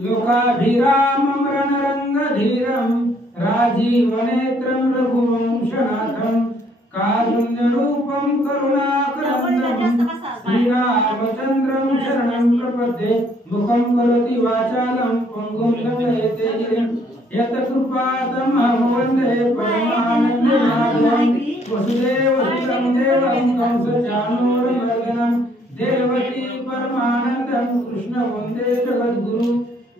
लोकाभिरामं रणरंगधीरं राजीवनेत्रं रघुवंशनाथं कारुण्यरूपं करुणाकरन्दं श्रीरामचन्द्रं शरणं प्रपद्ये मुखं करोति वाचालं पंगुं लंघयते गिरिं यत्कृपातमहं वन्दे परमानन्दमाधवं वसुदेवसुतं देवं कंसचाणूरमर्दनं देवकी परमानन्दं कृष्ण वन्दे जगद्गुरु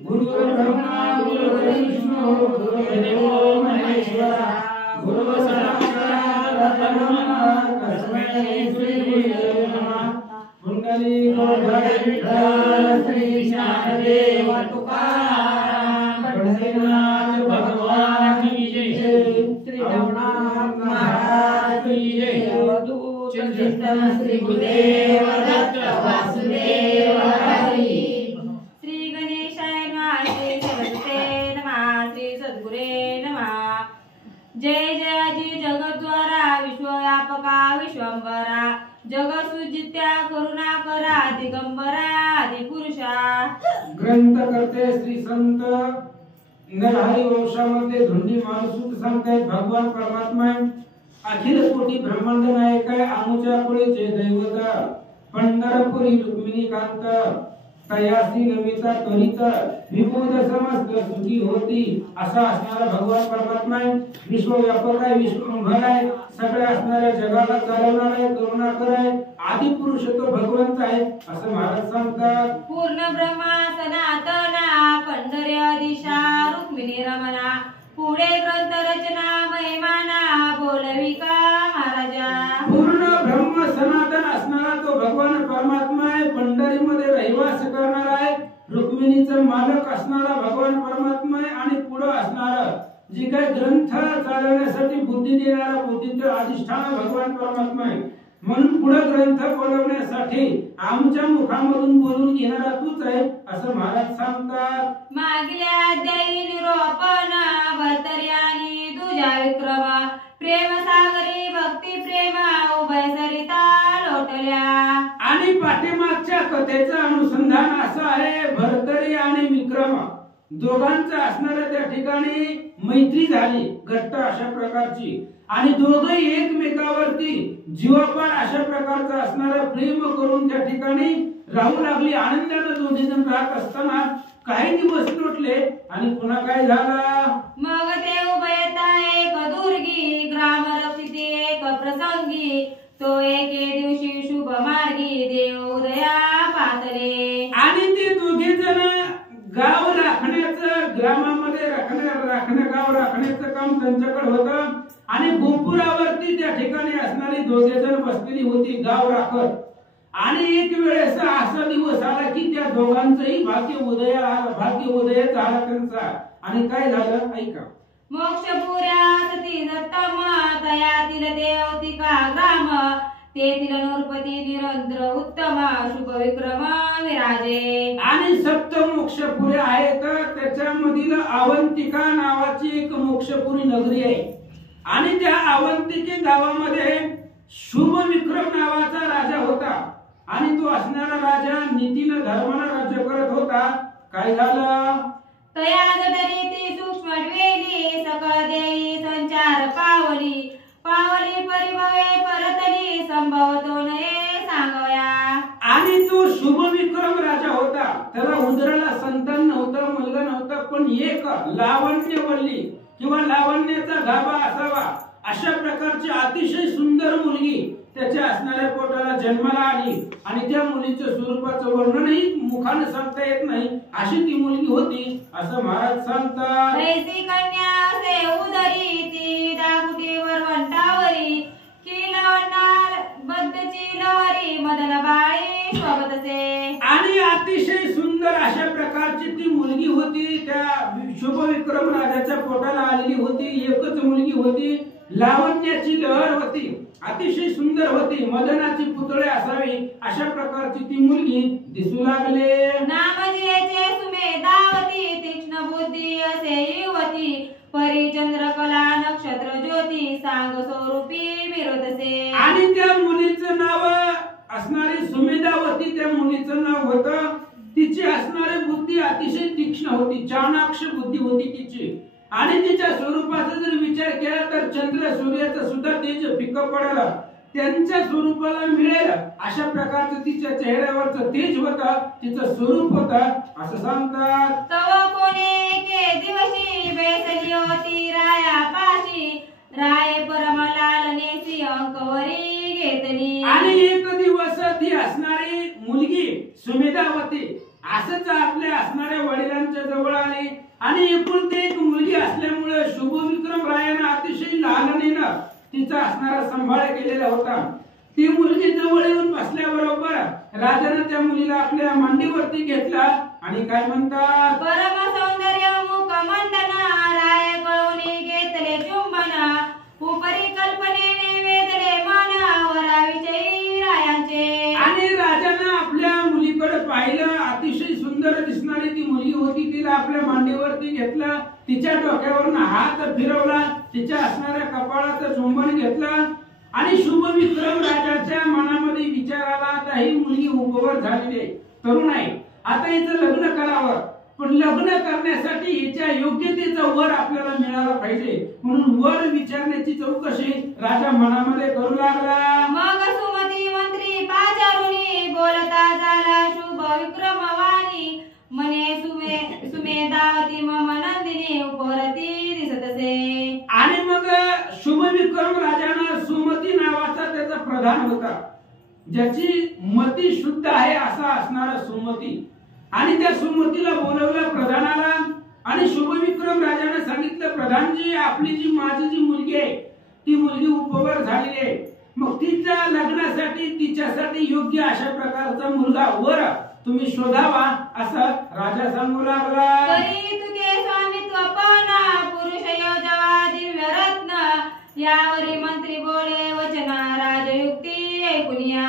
गुरुर्ब्रह्मा गुरुर्विष्णु गुरुर्देवो महेश्वरः गुरुः साक्षात् परब्रह्म तस्मै श्री गुरुवे नमः। पुंडलीकोद्भव श्री ज्ञानदेव तुकाराम पंढरीनाथ भगवान की जय। श्री रघुनाथ महाराज की जय। चिंतन श्री गुरुदेव दत्त वासुदेव हरि। जय जयाजी जगद्वारा विश्वव्यापका विश्वंभरा जगसुजित्या करुणाकरा दिगंबरा आदिपुरुषा। ग्रंथ करते श्री संत नरहरी वंशामध्ये धुंडी मानसूत सांगतायत भगवान परमात्मा अखिल कोटी ब्रह्मांड नायक आहे आमुच्या कुळीचे दैवत पंढरपुरी रुक्मिणी कांत तयासी नमिता त्वरित विबोध समस्त सुखी होती असा असणारा भगवान परमात्मा आहे। विश्वव्यापक आहे विश्वंभर आहे सगळ्या असणाऱ्या जगाला चालवणारा आहे करुणाकर आहे आदिपुरुष तो भगवंत आहे असं महाराज सांगतात। पूर्ण ब्रह्मा सनातना पंढरी दिशा रुक्मिणी रमणा पुढे ग्रंथ रचना महिमाना बोलविका महाराजा। पूर्ण ब्रह्म सनातन असणारा तो भगवान परमात्मा आहे पंढरी मध्ये रहिवास करणारा आहे रुक्मिणीचा मालक असणारा भगवान परमात्मा आहे आणि पुढे असणारा जे काही ग्रंथ चालवण्यासाठी बुद्धी देणारा बुद्धीचे अधिष्ठान भगवान परमात्मा आहे म्हणून पुढे ग्रंथ बोलवण्यासाठी आमच्या मुखामधून बोलून घेणारा तूच आहे असं महाराज सांगतात। मागल्या अध्यायी निरोपण भर्तरी आणि तुझ्या विक्रम प्रेम सागरी भक्ती प्रेम उभय सरिता लोटल्या। आणि पाठीमागच्या कथेचं अनुसंधान असं आहे भर्तरी आणि विक्रम दोघांचं असणाऱ्या त्या ठिकाणी मैत्री झाली घट्ट अशा प्रकारची आणि दोघे एकमेकावरती जीवापाड अशा प्रकारचं असणारं प्रेम करून त्या ठिकाणी राहू लागली आनंदाने दोघे जण राहत असताना काही दिवस लोटले आणि पुन्हा काय झालं मग ते उभयता एक दुर्गी ग्राम रक्षिते एक प्रसंगी तो एके दिवशी शुभ मार्गी देव उदया पातले। आणि ते दोघे जण गाव राखण्याचं ग्रामामध्ये राखणं गाव राखण्याचं काम त्यांच्याकडे होतं आणि गोपुरावरती त्या ठिकाणी असणारी दोघे जण बसलेली होती गाव राखत आणि एक वेळेस असा दिवस आला की त्या दोघांचंही भाग्य उदय झाला त्यांचा आणि काय झालं ऐका। मोक्षपुऱ्या सती दत्तम तयातील देवतिका ग्राम तेथील नृपती निरंतर उत्तम शुभ विक्रम विराजे। आणि सप्त मोक्षपुरी आहेत त्याच्यामधील अवंतिका नावाची एक मोक्षपुरी नगरी आहे आणि त्या अवंतिके गावामध्ये शुभ विक्रम नावाचा राजा होता आणि तो असणारा राजा नीतीने धर्माने राज्य करत होता। काय झालं तया जडरी ती सूक्ष्म वेली सकळ देई संचार पावली पावली परिभवे परतली संभवतो नये सांगया। आणि तो शुभ विक्रम राजा होता त्याला उंदराला संतान नव्हतं मुलगा नव्हता पण एक लावण्यवल्ली किंवा लावण्याचा गाभा असावा अशा प्रकारची अतिशय सुंदर मुलगी त्याच्या असणाऱ्या पोटाला जन्माला आली आणि त्या मुलीच्या स्वरूपाचं वर्णनही मुखाने सांगता येत नाही अशी ती मुलगी होती असं महाराज सांगतात। ऐसी कन्या असे उदरी ती दाकुटीवर वंटावरी किलवणार बद्धची लहरी मदन बाई शोभतसे। आणि अतिशय सुंदर अशा प्रकारची ती मुलगी होती त्या शुभ विक्रम राजाच्या पोटाला आलेली होती एकच मुलगी होती लावण्याची लहर होती अतिशय सुंदर होती मदनाची पुतळे असावी अशा प्रकारची ती मुलगी दिसू लागले। नाम तिची असणारी बुद्धी अतिशय तीक्ष्ण होती, चाणाक्ष बुद्धी होती तिची. आणि तिच्या स्वरूपाचा जर विचार केला तर चंद्र सूर्याचं सुद्धा तेज फिकं पडलं, त्यांच्या स्वरूपाला मिळेल अशा प्रकारचं तिच्या चेहऱ्यावरचं तेज होतं, तिचं स्वरूप होतं असं सांगतात. तव कोणे के दिवशी बैसली होती राया पाशी, राय परमलाल नेसी अंकवरी घेतली. आणि एक दिवस ती असणारी मुलगी सुमेधावती असंच आपल्या असणाऱ्या वडिलांच्या जवळ आली आणि एकुलती एक मुलगी असल्यामुळे शुभविक्रम रायानं अतिशय लहानपणीनं तिचा असणारा सांभाळ केलेला होता. ती मुलगी जवळ येऊन बसल्याबरोबर राजाने त्या मुलीला आपल्या मांडीवरती घेतला आणि काय म्हणतात, परम सौंदर्य मुख मंडना, राय कळवणी घेतले चुंबना, उपरी कल्पनेने वेधले मन, वराविषयी रायांचे. आणि राजाने आपल्या मुलीकडे पाहिलं, अतिशय सुंदर दिसणारी ती मुलगी होती, तिला आपल्या मांडीवरती घेतलं, तिच्या डोक्यावरून हात फिरवला, तिच्या असणाऱ्या कपाळाचं चुंबन घेतलं आणि शुभविक्रम राजाच्या मनामध्ये विचार आला, आता ही मुलगी उपवर झालेली आहे, तरुण आहे, आता हिचं लग्न करावं, पण लग्न करण्यासाठी हिच्या योग्यतेचा वर आपल्याला मिळाला पाहिजे, म्हणून वर विचारण्याची चौकशी राजा मनामध्ये करू लागला. मग सुमती मंत्री पाचारुनी बोलता झाला शुभ विक्रम वाणी, म्हणे सुमेधावती मम नंदिनी उपरती दिसतसे. आणि मग शुभविक्रम राजानं सुमती नावाचा त्याचा प्रधान होता, ज्याची मती शुद्ध आहे असा असणारा सुमती, आणि त्या सुमतीला बोलवलं प्रधानाला. आणि शुभविक्रम राजाने सांगितलं, प्रधानजी आपली जी माझी जी मुलगी आहे ती मुलगी उपवर झालेली आहे, मग तिच्या लग्नासाठी तिच्यासाठी योग्य अशा प्रकारचा मुलगा वर तुम्ही शोधावा असं राजा सांगू लागला. तरी तुके स्वामित्व पाना पुरुष योजवा दिव्य रत्न, यावरी मंत्री बोले वचना राजयुक्ती ऐकुनिया.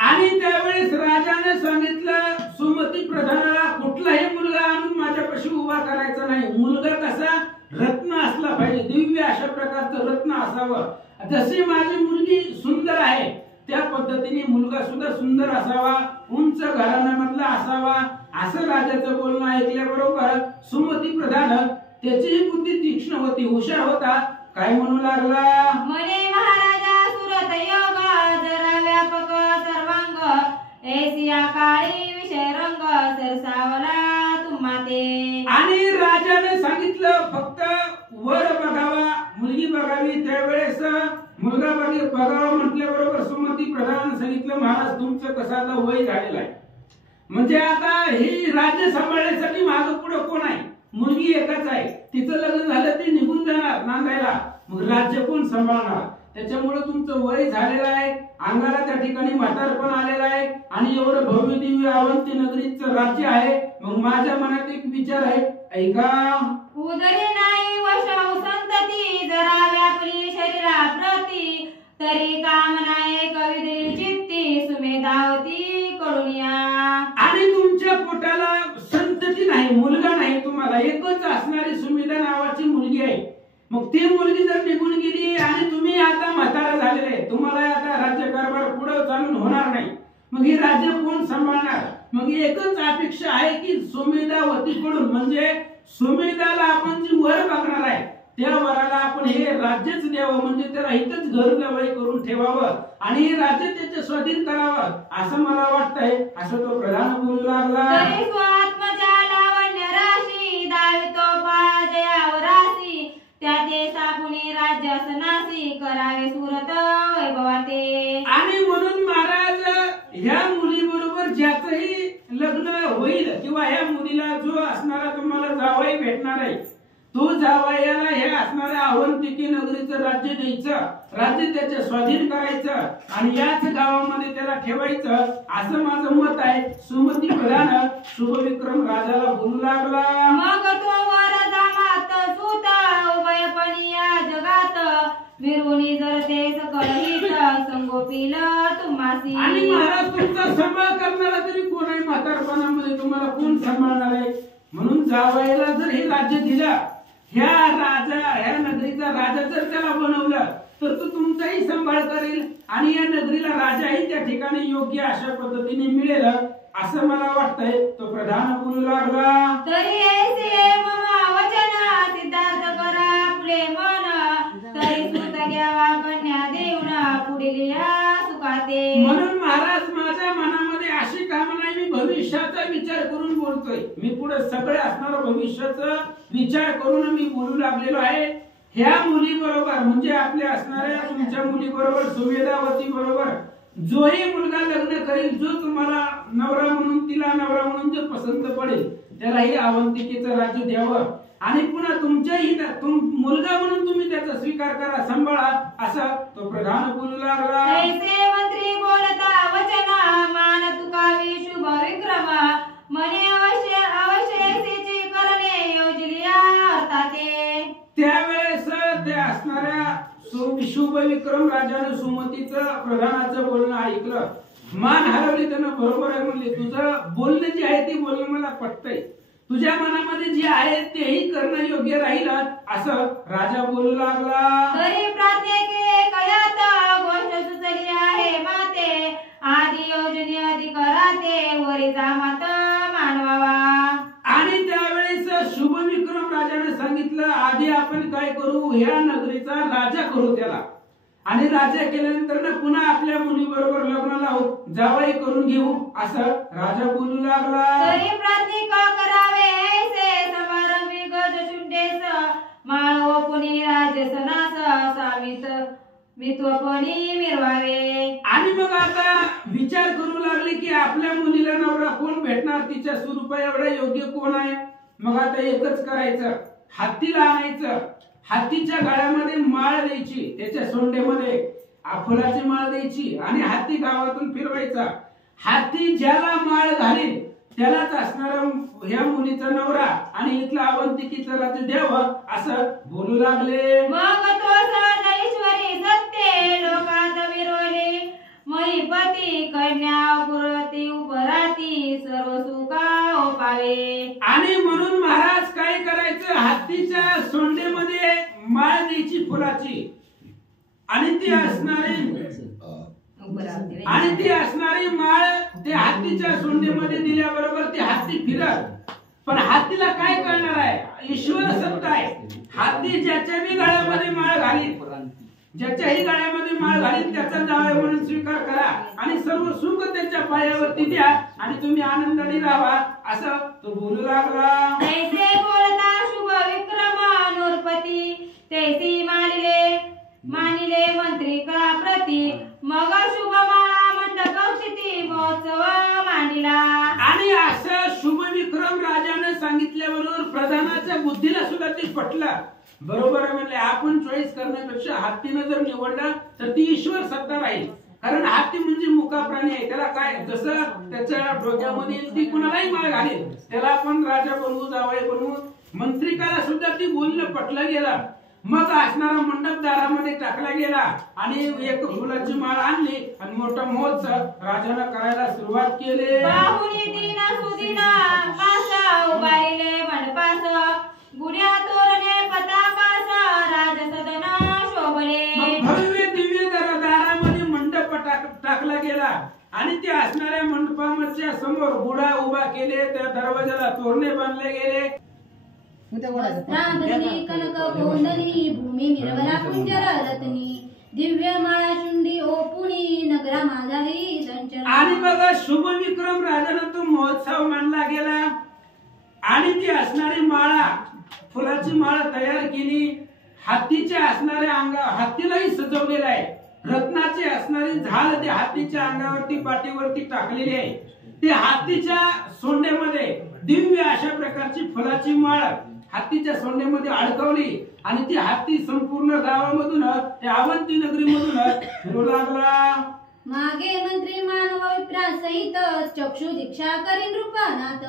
आणि त्यावेळेस राजाने सांगितलं सुमती प्रधानाला, कुठलाही मुलगा आणून माझ्यापाशी उभा करायचा नाही, मुलगा कसा रत्न असला पाहिजे, दिव्य अशा प्रकारचं रत्न असावं, जशी माझी मुलगी सुंदर आहे त्या पद्धतीने मुलगा सुद्धा सुंदर असावा, उंच घराण्यामधला असावा, असं राजाचं बोलणं ऐकल्याबरोबर सुमती प्रधान त्याची बुद्धी तीक्ष्ण होती, हुशार होता, काय म्हणू लागला, म्हणे महाराजा सुरत योग जरा व्यापक सर्वांग, ऐसिया काळी विषय रंग सरसावला तुम्हा ते. आणि राजाने सांगितलं फक्त वर बघावा, मुलगी बघावी, त्यावेळेस मुलगा बघावा म्हटल्याबरोबर सुमती प्रधानाने सांगितलं, महाराज तुमचं कसं आता वय झालेलं आहे, म्हणजे आता ही राज्य सांभाळण्यासाठी मागं पुढे कोण आहे, मुलगी एकच आहे, तिचं लग्न झालं ती निघून जाणार नांदायला, मग राज्य कोण सांभाळणार, त्याच्यामुळे तुमचं वय झालेलं आहे, अंगाला त्या ठिकाणी म्हातारपण आलेलं आहे, आणि एवढं भव्य दिव्य अवंती नगरीचं राज्य आहे, मग माझ्या मनात एक विचार आहे, ऐका, उदरी नाही वशव संतती, जरा व्यापली शरीरा प्रती, तरी काम नाही कविदरी चित्ती, सुमेधावती करुणिया. आणि तुमच्या पोटाला संतती नाही, मुलगा नाही, तुम्हाला एकच असणारी सुमेधा नावाची मुलगी आहे, मग ती मुलगी जर निघून गेली आणि तुम्ही आता म्हातारा झालेले, तुम्हाला आता राज्यकारभार पुढे चालून होणार नाही, मग हे राज्य कोण सांभाळणार, मग एकच अपेक्षा आहे की सुमेधावतीकडून, म्हणजे सुमेधाला आपण जी वर बघणार आहे त्या वराला आपण हे राज्यच द्यावं, म्हणजे त्याला इथंच घर जावई करून ठेवावं आणि हे राज्य त्याच्या स्वाधीन करावं असं मला वाटतंय, असं तो प्रधान बोलू लागला. तरी स्वात्मजा लावण्य राशी, दावितो पाजयावरासी, त्याचे सापुनी राज्य सनासी, करावे सुरत वैभवाते. आणि म्हणून महाराज ह्या मुली बरोबर ज्याचंही लग्न होईल किंवा ह्या मुलीला जो असणारा तुम्हाला जावई भेटणार आहे, तो जावयाला हे असणाऱ्या अवंतिकी नगरीचं राज्य द्यायचं, राज्य त्याच्या स्वाधीन करायचं आणि याच गावामध्ये त्याला ठेवायचं असं माझं मत आहे. सुमती प्रधान शुभविक्रम राजाला बोलू लागला. मग तो वर जामात सूत, उभयपणी या जगात, विरुणी जर ते सकळ हित, संगोपील तुम्हासी. आणि महाराज तुमचा सांभाळ करणारा तरी कोण आहे, म्हातारपणामध्ये तुम्हाला कोण सांभाळणार आहे, म्हणून जावयाला जर हे राज्य दिलं, ह्या नगरीचा राजा जर त्याला बनवलं तर तो तुमचाही सांभाळ करेल आणि या नगरीला राजाही त्या ठिकाणी योग्य अशा पद्धतीने मिळेल असं मला वाटतंय. तो प्रधान बोलू लागला, तरी ऐसे मम वचन सिद्धार्थ करा फुले मन, तरी सुत घ्यावा कन्या देऊन पुढील या सुखाते. म्हणून महाराज माझ्या मनामध्ये अशी कामना आहे, मी भविष्याचा विचार करून बोलतोय. मी पुढे सगळे असणारं भविष्याचा विचार करून मी बोलू लागलेलो आहे. ह्या मुली बरोबर म्हणजे आपल्या असणाऱ्या तुमच्या मुली बरोबर, सुवेदावती बरोबर जोही मुलगा लग्न करेल, जो तुम्हाला नवरा म्हणून तिला नवरा म्हणून जो पसंत पडेल, त्यालाही अवंतिकेचं राज्य द्यावं आणि पुन्हा तुमच्याही मुलगा म्हणून तुम्ही त्याचा स्वीकार करा, सांभाळा, असं तो प्रधान बोलू लागला. ऐसे मंत्री बोलता वचन मान तुकावी शुभ विक्रम, मने अवश्य अवश्यची करणे योजली अर्थाते. त्यावेळेस ते असणाऱ्या शुभ विक्रम राजाने सुमतीचं प्रधानाचं बोलणं ऐकलं, मान हरवली. त्यानं बरोबर आहे म्हणले, तुझं बोलणं जे आहे ते बोलणं मला पटतंय, तुझ्या मनामध्ये जे आहे तेही करणं योग्य राहील, असं राजा बोलू लागला. तरी प्रत्येक कयात गोष्ट सुचली आहे माते, आदी योजने अधिक राहते वरी जामात मानवावा. आणि त्यावेळेस शुभ विक्रम राजाने सांगितलं, आधी आपण काय करू, ह्या नगरीचा राजा करू त्याला, आणि राजा केल्यानंतर ना पुन्हा आपल्या मुली बरोबर लग्न लावू, जावई करून घेऊ, असं राजा बोलू लागला. तरी प्रतीक करावे ऐसे समारंभी गज शुंडेस, माळव पुनी राजसनास सामित मित्वपणी मिरवावे. आणि मग आता विचार करू लागले की आपल्या मुलीला नवरा कोण भेटणार, तिच्या स्वरूपा एवढा योग्य कोण आहे. मग आता एकच करायचं, हत्तीला आणायचं, हत्तीच्या गळ्यामध्ये माळ द्यायची, त्याच्या सोंडेमध्ये फुलाची माळ द्यायची आणि हत्ती गावातून फिरवायचा. हत्ती ज्याला माळ घालील त्यालाच असणारा ह्या मुलीचा नवरा आणि इथला अवंतिकीचं राज्य द्यावं, असं बोलू लागले. मग तो सण ईश्वरी सत्य लोकात विरोले, महिपती कन्या पुरती उपराती सर्व सुखा पावे. आणि म्हणून महाराज काय करायचं, हत्तीच्या सोंडेमध्ये माळ द्यायची फुलाची आणि ती असणारी माळ ते हत्तीच्या सोंडेमध्ये दिल्याबरोबर ते हत्ती फिरत. पण हत्तीला काय करणार आहे, ईश्वर सत्ता आहे. हत्ती ज्याच्याही गळ्यामध्ये माळ घालील, ज्याच्याही गळ्यामध्ये माळ घालील त्याचा जावई म्हणून स्वीकार करा आणि सर्व सुख त्याच्या पायावरती द्या आणि तुम्ही आनंदाने राहा, असं तो बोलू लागला. ऐसे बोलता शुभ विक्रम नूरपती, तैसी मानिले मंत्री का प्रती, मग शुभ माळा मंडप क्षिती महोत्सव मांडिला. आणि असं शुभ विक्रम राजाने सांगितल्याबरोबर प्रधानाच्या बुद्धीला सुद्धा ते पटलं. बरोबर आहे म्हणले, आपण चॉईस करण्यापेक्षा हत्तीने जर निवडला तर ती ईश्वर सत्ता राहील. कारण हत्ती म्हणजे मुका प्राणी आहे, त्याला काय जसं त्याच्या डोक्यामध्ये ती कुणालाही माळ घालील, त्याला आपण राजा बनवू, जावई बनवू. मंत्रिकाला सुद्धा ती बोलणं पटलं गेलं. मग असणारा मंडप दारामध्ये टाकला गेला आणि एक फुलाची माळ आणली आणि मोठा महोत्सव राजाने करायला सुरुवात केली. बाहुली दिना सुदिना पासा उभारिले मंडपास, गुढ्या तोरणे पताकास राजसदन शोभले. भव्य दिव्य दारामध्ये मंडप टाकला गेला आणि ते असणाऱ्या मंडपाच्या समोर गुढा उभा केले, त्या दरवाजाला तोरणे बांधले गेले. वस्त्रांबरणी कनक कोंदणी भूमी निर्मला कुंजर रत्नी, दिव्य माळा शुंडी ओपुणी नगरा माझारी संचरण. आणि बघा शुभ विक्रम राजाने तो महोत्सव मानला गेला आणि ती असणारी माळा फुलाची माळ तयार केली. हत्तीच्या असणाऱ्या हत्तीलाही सजवलेला आहे. रत्नाचे असणारी झाड ते हत्तीच्या अंगावरती पाठीवरती टाकलेली आहे. ते हत्तीच्या सोंडेमध्ये दिव्य अशा प्रकारची फुलाची माळ हत्तीच्या सोंडेमध्ये अडकवली आणि ती हत्ती संपूर्ण गावामधून त्या अवंती नगरीमधून फिरू लागला. मागे मंत्री मानव विप्रा सहित चक्षु दीक्षा करीन रूपानाथ,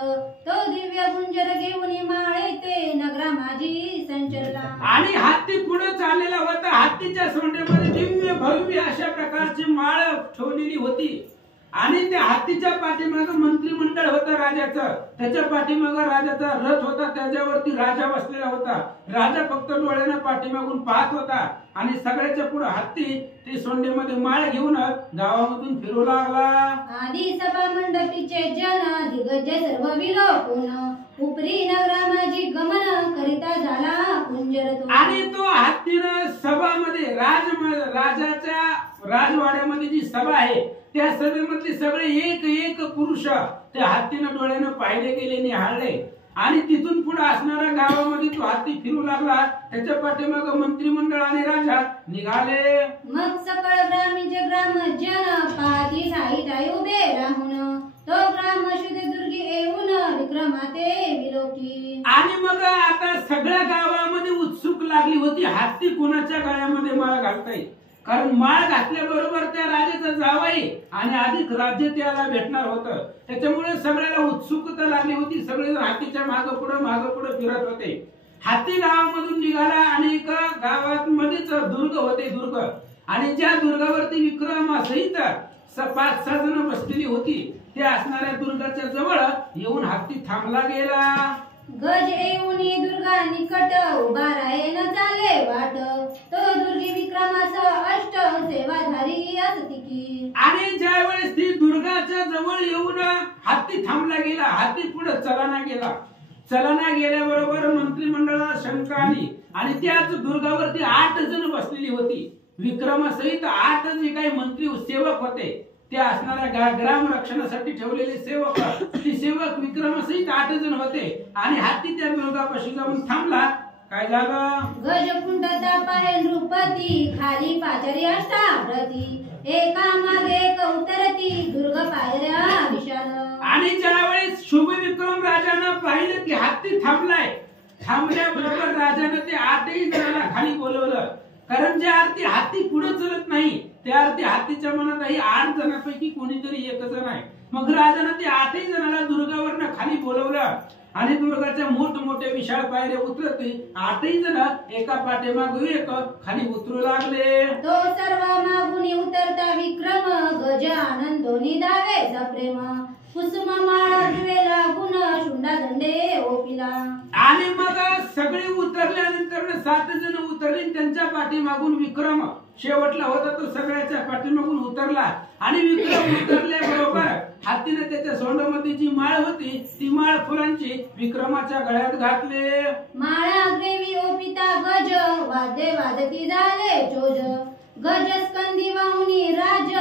तो दिव्य गुंजर घेऊन माळे ते नगरा माझी संचरला. आणि हत्ती पुढे चाललेला होता. हत्तीच्या सोंडेमध्ये दिव्य भव्य अशा प्रकारची माळ ठेवलेली होती आणि त्या हत्तीच्या पाठीमागे मंत्रिमंडळ होतं राजाचं. त्याच्या पाठीमागे राजाचा रथ होता, त्याच्यावरती राजा बसलेला होता. राजा फक्त डोळ्याने पाठीमागून पाहत होता आणि सगळ्याच्या पुढे हत्ती ते सोंडेमध्ये माळ घेऊन गावामधून फिरू लागला. आधी सभा मंडपीचे जन दिग्गज सर्व विलोपून उपरी नगरामाजी गमन करिता झाला कुंजर तो. आणि तो हत्तीनं सभामध्ये राजाच्या राजवाड्यामध्ये जी सभा आहे त्या सभेमधले सगळे एक एक पुरुष त्या हत्तीनं डोळ्यानं पाहिले गेले, निहाळले. आणि तिथून पुढे असणाऱ्या गावामध्ये तो हत्ती फिरू लागला. त्याच्या पाठीमागे मंत्रिमंडळ आणि राजा निघाले. मग सकळ ग्रामीचे ग्रामजन पाहती ठाई ठाई उभे राहून तो ग्राम शुद्ध दुर्गी येऊन विक्रमाते विलोकी. आणि मग आता सगळ्या गावामध्ये उत्सुक लागली होती हत्ती कोणाच्या गळ्यामध्ये माळ घालताय. कारण माळ घातल्याबरोबर त्या राजाचा जावई आणि अधिक राज्य त्याला भेटणार होतं. त्याच्यामुळे सगळ्याला उत्सुकता लागली होती. सगळे हत्तीच्या मागे पुढे फिरत होते. हत्ती गावामधून निघाला आणि एका गावात मध्येच दुर्ग होते, दुर्ग. आणि ज्या दुर्गावरती विक्रमासहित 5-6 जण बसलेली होती त्या असणाऱ्या दुर्गाच्या जवळ येऊन हत्ती थांबला गेला. गज येऊनी दुर्गा निकट उभा राहे न चाले वाट तो दुर्गी विक्रमास अष्ट सेवाधारी असती की. आणि ज्या वेळेस ती दुर्गाच्या जवळ येऊन हत्ती थांबला गेला, हत्ती पुढे चलना गेल्याबरोबर मंत्रिमंडळाला शंका आली. आणि त्याच दुर्गावरती 8 जण बसलेली होती. विक्रमासहित 8 जे काही मंत्री सेवक होते त्या असणाऱ्या ग्राम रक्षणासाठी ठेवलेले सेवक, ते सेवक विक्रमासहित 8 जण होते. आणि हत्ती त्या दुर्गापाशी जाऊन थांबला. काय झालं? गजकुंडता पाहे नृपती खाली पाचारी अष्टाप्रती एका मागे एक उतरती दुर्ग पायऱ्या विशाल. आणि ज्यावेळेस शुभ विक्रम राजानं पाहिलं की हत्ती थांबलाय, थांबल्याबरोबर राजानं ते 8ही जणांना खाली बोलवलं. कारण ज्या अर्थी हत्ती पुढे चलत नाही त्या अर्थी हत्तीच्या मनातही 8 जणांपैकी कोणीतरी एक जण आहे. मग राजानं ते 8ही जणांना दुर्गावरनं खाली बोलवलं. आणि दुर्गाच्या मोठमोठ्या विशाळ पायऱ्या उतरते 8ही जण एका पाठीमागे एक खाली उतरू लागले. तो सर्व मागुनी उतरता विक्रम गज आनंदोनी धावे प्रेम कुसुम माळा जुवे लागून शुंडा दंडे ओपिला. आणि मग सगळे उतरल्यानंतर 7 जण उतरले. त्यांच्या पाठीमागून विक्रम शेवटला होता तो सगळ्याच्या पाठीमागून उतरला. आणि विक्रम उतरल्याबरोबर हत्तीने त्याच्या सोंडामध्ये जी माळ होती ती माळ फुलांची विक्रमाच्या गळ्यात घातले. माळा ग्रेवी ओपिता गज वाद्य वादती झाले चोज गज स्कंदी वाहुनी राज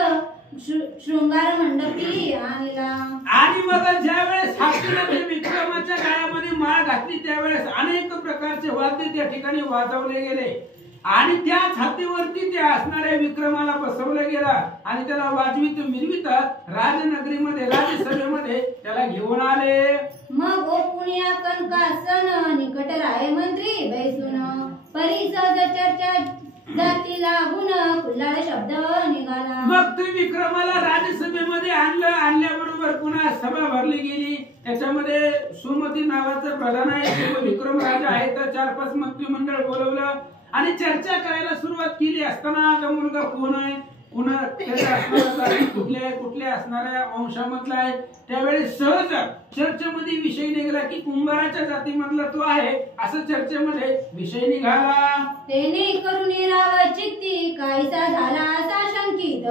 शृंगार मंडपी आणला. आणि मग ज्या वेळेस हत्तीने त्या विक्रमाच्या गळ्यामध्ये माळ घातली त्यावेळेस अनेक प्रकारचे वाद्य त्या ठिकाणी वाजवले गेले. आणि त्याच हत्तीवरती त्या असणाऱ्या विक्रमाला बसवलं गेलं. आणि त्याला वाजवित मिरवित राजनगरीमध्ये राजसभेमध्ये त्याला घेऊन आले. मग ओपुनिया कनकासन निकट राय मंत्री बैसून परिषद चर्चा जाती लागून कुल्हाड शब्द निघाला. मग ते विक्रमाला राजसभेमध्ये आणल्याबरोबर पुन्हा सभा भरली गेली. त्याच्यामध्ये सुमती नावाचा प्रधान आहे, विक्रम राजा आहे, तर 4-5 मंत्रिमंडळ बोलवलं आणि चर्चा करायला सुरुवात केली. असताना हा मुलगा कोण आहे, कुठल्या असणाऱ्या वंशामधला आहे. त्यावेळेस सहज चर्चेमध्ये विषय निघाला की कुंभाराच्या जातीमधला तो आहे, असं चर्चेमध्ये विषय निघाला. तेने करून राव चित्ती काहीसा झाला असा शंकित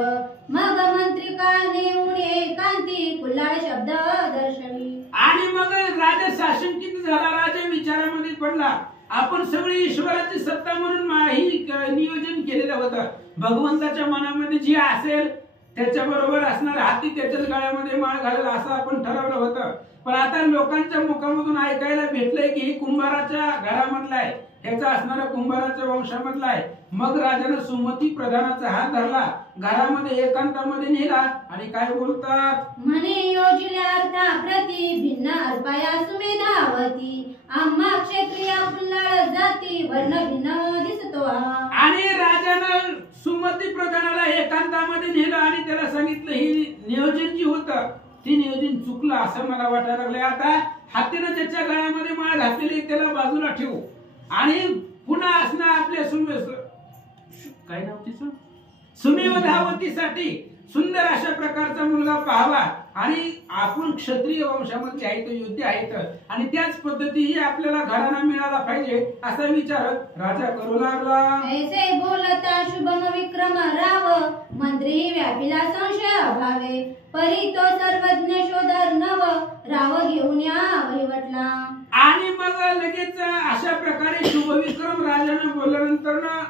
मग मंत्री काय नेऊन एकांती कुल्हाड शब्द दर्शवी. आणि मग राजा साशंकित झाला, राजा विचारामध्ये पडला. आपण सगळी ईश्वराची सत्ता म्हणून ही नियोजन केलेलं होतं. भगवंताच्या मनामध्ये जी असेल त्याच्याबरोबर असणार हत्ती त्याच्याच गळ्यामध्ये माळ घालेल असं आपण ठरवलं होतं. पण आता लोकांच्या मुखामधून ऐकायला भेटलंय की ही कुंभाराच्या घरामधला आहे, ह्याचा असणारा कुंभाराच्या वंशामधला आहे. मग राजाने सुमती प्रधानाचा हात धरला, घरामध्ये एकांतामध्ये नेला आणि काय बोलतात म्हणे योजल्या अर्था प्रति भिन्न अर्पाया सुमेधावती आम्हा क्षत्रिय कुल्हाड जाती वर्ण भिन्न दिसतो. आणि राजानं सुमती प्रधानाला एकांतामध्ये नेलं आणि त्याला सांगितलं ही नियोजन जी होतं ती नियोजन चुकलं असं मला वाटायला लागलंय. आता हत्तीनं त्याच्या गळ्यामध्ये माळ घातलेली त्याला बाजूला ठेवू आणि पुन्हा असणं आपल्या काय नाव तिचं सुमेधावतीसाठी सुंदर अशा प्रकारचा मुलगा पाहावा आणि आपण क्षत्रिय वंशामध्ये आहेत, योद्धे आहेत आणि त्याच पद्धतीही आपल्याला घराणा मिळाला पाहिजे असा विचार राजा करू लागला. ऐसे बोलता शुभम विक्रम राव मंत्री व्यापिला संशय भावे परी तो सर्वज्ञ शोधर नव राव घेऊन या वहिवटला. आणि मग लगेच अशा प्रकारे शुभविक्रम राजाने बोलल्यानंतर ना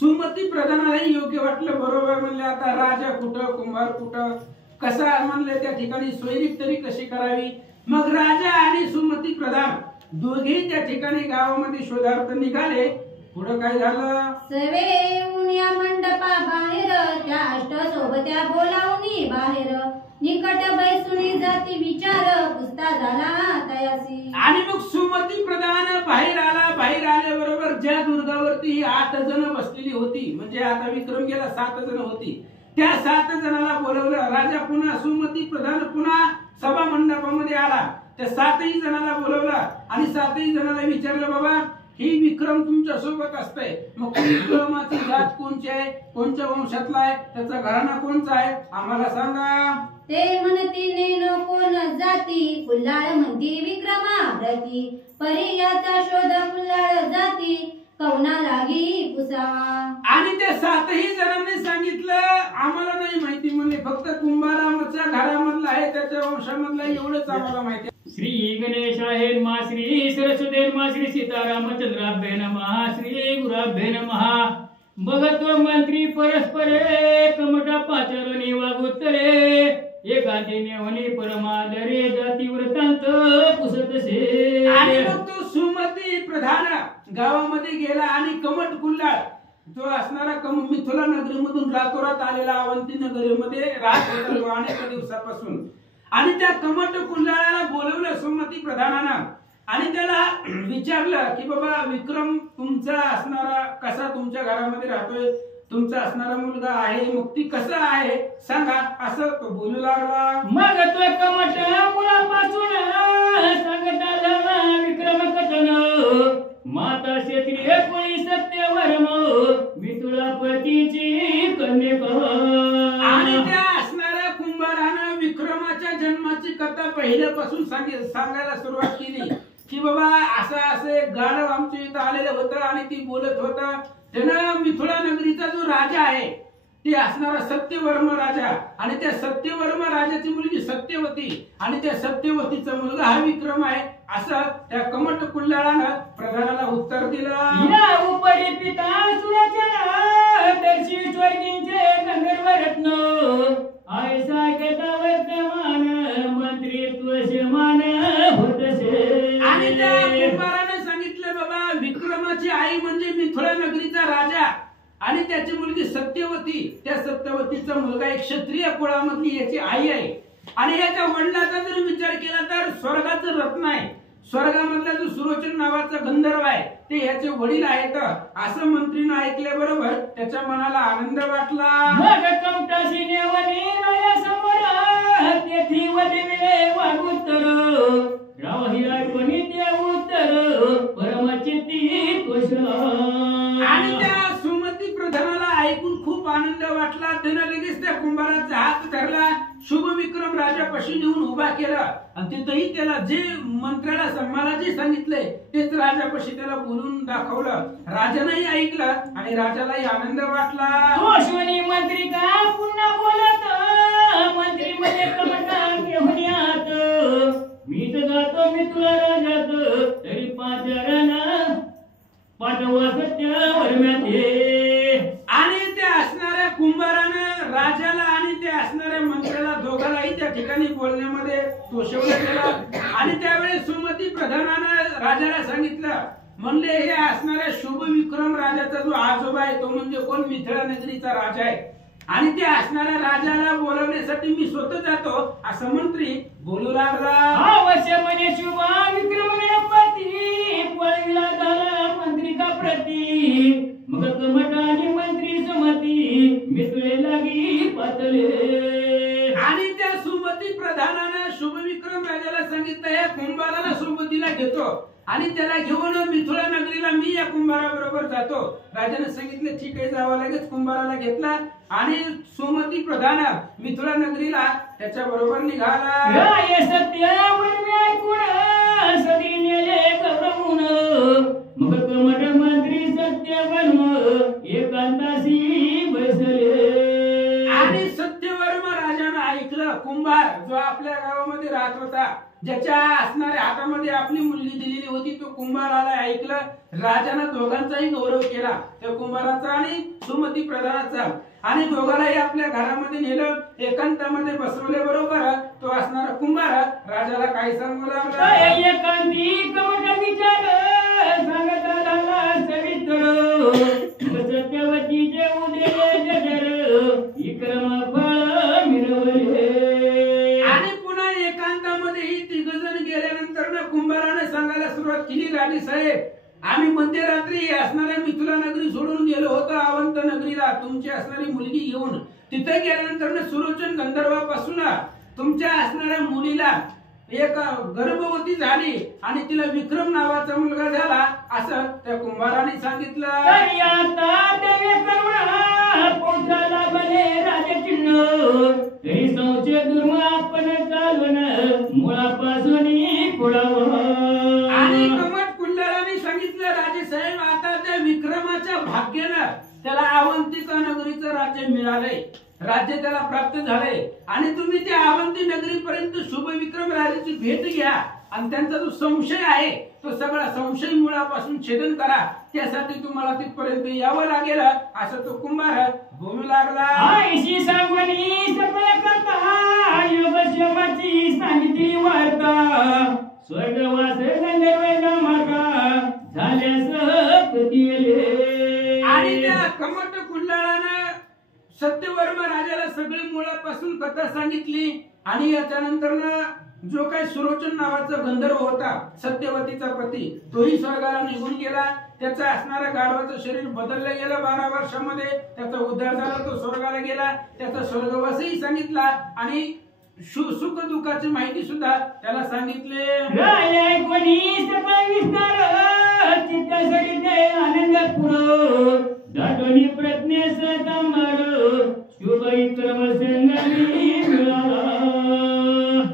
सुमती प्रधानालाही योग्य वाटलं. बरोबर म्हणले आता राजा कुठं कुंभार कुठं कसा म्हणले त्या ठिकाणी सोयरीक तरी कशी करावी. मग राजा आणि सुमती प्रधान दोघेही त्या ठिकाणी गावामध्ये शोधार्थ निघाले. पुढे काय झालं, सवे येऊन या मंडपा बाहेर त्या अष्ट सोबत्या बोलावणी बाहेर निकट बैसुनी जाती विचार पुसता झाला तयासी. आणि मग सुमती प्रधान बाहेर आला. बाहेर आल्याबरोबर ज्या दुर्गावरती 8 जण बसलेली होती, म्हणजे आता विक्रम गेला 7 जण होती, त्या 7 जणांना बोलवलं. राजा पुन्हा सुमती प्रधान पुन्हा सभा मंडपामध्ये आला. त्या 7ही जणांना बोलवलं आणि 7ही जणांना विचारलं, बाबा ही विक्रम तुमच्या सोबत असतंय, मग विक्रमाची जात कोणची आहे, कोणत्या वंशातला आहे, त्याचा घराणा कोणचा आहे आम्हाला सांगा. ते म्हणती नेनो कोण जाती कुल्हाळ म्हणती विक्रमाव्रती परी याचा शोध कुल्हाळ जाती कवना लागी पुसावा. आणि त्या 7ही जणांनी सांगितलं आम्हाला नाही माहिती, म्हणले फक्त कुंभाराच्या घरामधला आहे, त्याच्या वंशामधला एवढंच आम्हाला माहिती. श्री गणेशाय नमः, श्री सरस्वती नमः, श्री सीतारामचंद्राभ्ये नमः, श्री गुराभ्ये नमः. भगतो मंत्री परस्परे कमटा पाचारणे वागोत्तरे एकांतीने होणे परमादरे जाती वृत्तांत पुसतसे. आणि मग तो सुमती प्रधान गावामध्ये गेला आणि कमट कुल्हाळ जो असणारा मिथिला नगरीमधून रातोरात आलेला अवंती नगरीमध्ये राहत होता अनेक दिवसापासून. आणि त्या कमट कुल्हाळाला बोलवलं सुमती प्रधानानं आणि त्याला विचारलं की बाबा विक्रम तुमचा असणारा कसा तुमच्या घरामध्ये राहतोय, तुमचा असणारा मुलगा आहे, मुक्ती कसा आहे सांगा, असं तो बोलू लागला. मग तो कमट मुळापासून सांगता झाला विक्रम कथन माता क्षत्रिय कोणी सत्यवर्म मी तुला पतीची कन्या. आणि त्या असणाऱ्या कुंभारानं विक्रमाच्या जन्माची कथा पहिल्यापासून सांगायला सुरुवात केली की बाबा असं एक गाढव आमच्या इथं आलेलं होतं आणि ती बोलत होता त्यानं मिथिला नगरीचा जो राजा आहे ते असणारा सत्यवर्म राजा आणि त्या सत्यवर्म राजाची मुलगी सत्यवती आणि त्या सत्यवतीचा मुलगा हा विक्रम आहे, असं त्या कमट कुल्हाळानं प्रधानाला उत्तर दिलं. या उपरी पिता सुराच्या दर्शी स्वर्गींचे गंधर्व रत्न ऐसा केता वर्तमान मंत्री तुळशीमान होतसे. आणि त्या कुंभारानं सांगितलं बाबा विक्रमाची आई म्हणजे मिथिला नगरीचा राजा आणि त्याची मुलगी सत्यवती, त्या सत्यवतीचा मुलगा एक क्षत्रिय कुळामधली याची आई आहे. आणि याच्या वडिलाचा जर विचार केला तर स्वर्गाचं रत्न आहे, स्वर्गामधला जो सुरोचन नावाचा गंधर्व आहे ते याचे वडील आहेत, असं मंत्रीनं ऐकल्याबरोबर त्याच्या मनाला आनंद वाटला. मग कमटाशी नेवणी समोर तेथी वदिले वागुत्तर राव हिरा कोणी ते उत्तर परमचित्ती कोशला. आणि त्या सुमती प्रधानाला ऐकून खूप आनंद वाटला. त्यानं लगेच त्या कुंभाराचा हात धरला, शुभ विक्रम राजापाशी नेऊन उभा केला आणि तिथेही त्याला जे मंत्र्याला मला जे सांगितलंय तेच राजापाशी त्याला बोलून दाखवलं. राजानेही ऐकलं आणि राजालाही आनंद वाटला. अश्विनी मंत्री का पुन्हा बोलत मंत्री मध्ये कमटा घेऊन यात मी तर जातो मी तुला राजात तरी पाचारांना पाठवा सत्यावर म्याते. आणि त्या असणाऱ्या कुंभारानं राजाला आणि त्या असणाऱ्या मंत्र्याला दोघांनाही त्या ठिकाणी बोलण्यामध्ये तोषवलं गेलं. आणि त्यावेळेस सुमती प्रधानानं राजाला सांगितलं, म्हणले हे असणाऱ्या शुभ विक्रम राजाचा जो आजोबा आहे तो म्हणजे कोण, मिथिला नगरीचा राजा आहे आणि त्या असणाऱ्या राजाला बोलवण्यासाठी मी स्वतः जातो असं मंत्री बोलू लागला. अवश्य म्हणे शुभा विक्रम पती पळविला झाला मंत्री का प्रती मग कमटाने मंत्री सुमती मिथुले लागी पातले. आणि त्या सुमती प्रधानानं शुभ विक्रम राजाला सांगितलं या कुंभाराला सोबतीला घेतो आणि त्याला घेऊन मिथिला नगरीला मी या कुंभाराबरोबर जातो. राजाने सांगितलं ठीक आहे जावं. लगेच कुंभाराला घेतला आणि सुमती प्रधान मिथिला नगरीला त्याच्या बरोबर निघाला. राय सत्य म्हणून ऐकून सगळी नेले गौरवून मग कमट मंत्री सत्य बनव एकांतासी बसले. आणि सत्यवर्म राजानं ऐकलं. कुंभार जो आपल्या गावामध्ये राहत होता, ज्याच्या असणाऱ्या हातामध्ये आपली मुलगी दिलेली होती, तो कुंभाराला ऐकलं. राजानं दोघांचाही गौरव केला, त्या कुंभाराचा आणि सुमती प्रधानाचा. आणि दोघांनाही आपल्या घरामध्ये नेलं, एकांतामध्ये बसवले. बरोबर तो असणारा कुंभार राजाला काय सांगू लागला. एकांती कमट विचार सांगत झाला सविस्तर सत्यवतीचे उदय जगर विक्रम फळ मिळवले. आणि पुन्हा एकांतामध्ये ही तिघजण गेल्यानंतर ना कुंभाराने सांगायला सुरुवात केली, राजे साहेब, आम्ही मध्यरात्री असणाऱ्या मिथिला नगरी सोडून गेलो होतो अवंत नगरीला तुमची असणारी मुलगी घेऊन. तिथे गेल्यानंतर सुरोचन गंधर्वापासून तुमच्या असणाऱ्या मुलीला एक गर्भवती झाली आणि तिला विक्रम नावाचा मुलगा झाला, असं त्या कुंभाराने सांगितलं. आणि कमट कुल्हाराने सांगितलं, राजे साहेब, आता त्या विक्रमाच्या भाग्यानं त्याला अवंतिका नगरीचं राज्य मिळालंय, राज्य त्याला प्राप्त झालंय. आणि तुम्ही त्या अवंती नगरीपर्यंत शुभ विक्रम राजाची भेट घ्या आणि त्यांचा जो संशय आहे तो सगळा संशय मुळापासून छेदन करा. त्यासाठी तुम्हाला तिथपर्यंत यावं लागेल, असं तो कुंभार बोलू लागला. सांगितली वार्ता स्वर्गवास गंधर्व माता झाल्यास आणि त्या कमट कुंडाळानं सत्यवर्म राजाला सगळी मुळापासून कथा सांगितली. आणि याच्यानंतर जो काही सुरोचन नावाचा गंधर्व होता, सत्यवतीचा पती, तोही स्वर्गाला निघून गेला. त्याचा असणारा गाढवाचं शरीर बदललं गेलं 12 वर्षामध्ये. त्याचा उद्धार झाला, तो स्वर्गाला गेला. त्याचा स्वर्गवासही सांगितला आणि सुख दुःखाची माहिती सुद्धा त्याला सांगितले. दाटोनी प्रज्ञेस शुभ विक्रम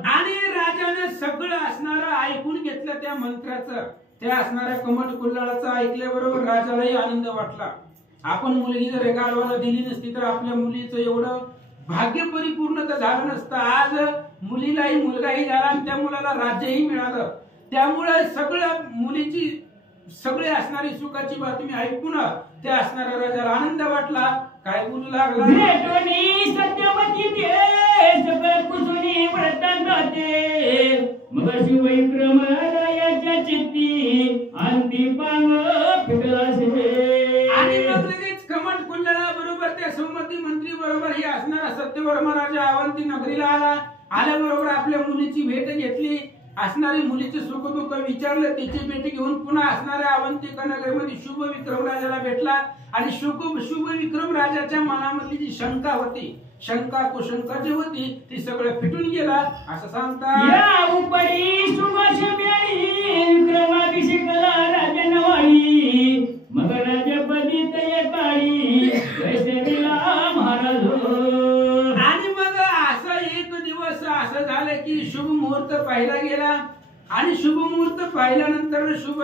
आणि राजाने सगळं असणारं ऐकून घेतलं त्या मंत्राचं. त्या असणाऱ्या कमट कुल्हाळाचं ऐकल्याबरोबर राजालाही आनंद वाटला. आपण मुलगी जर गाढवाला दिली नसती तर आपल्या मुलीचं एवढं भाग्य परिपूर्ण तर झालं नसतं. आज मुलीलाही मुलगाही झाला आणि त्या मुलाला राज्यही मिळालं. त्यामुळे सगळं मुलीची सगळे असणारी सुखाची बातमी ऐकून त्या असणाऱ्या राजाला आनंद वाटला. काय बोलू लागला. मग शुभ विक्रम रायाच्या चित्ती अंतिपांग फिरला. आणि मग लगेच कमट कुल्हाळा बरोबर त्या सुमती मंत्री बरोबर हे असणारा सत्यवर्म राजा अवंती नगरीला आला. आल्याबरोबर आपल्या मुलीची भेट घेतली. असणारी मुलीचे सुख दुःख विचारलं. त्याची भेट घेऊन पुन्हा असणाऱ्या अवंतिका नगरीमध्ये शुभ विक्रम राजाला भेटला. आणि शुभ विक्रम राजाच्या मनामधली जी शंका होती, शंका कुशंका जी होती, ती सगळं फिटून गेला असं सांगतात. या उपरी सुभाष मिळाली विक्रमाभिषेकला राजनवाळी मग राजपदी तय काळी वैष्णवीला महाराज. आणि मग असं एक दिवस असं झालं की शुभ मुहूर्त पाहिला गेला. आणि शुभ मुहूर्त पाहिल्यानंतर शुभ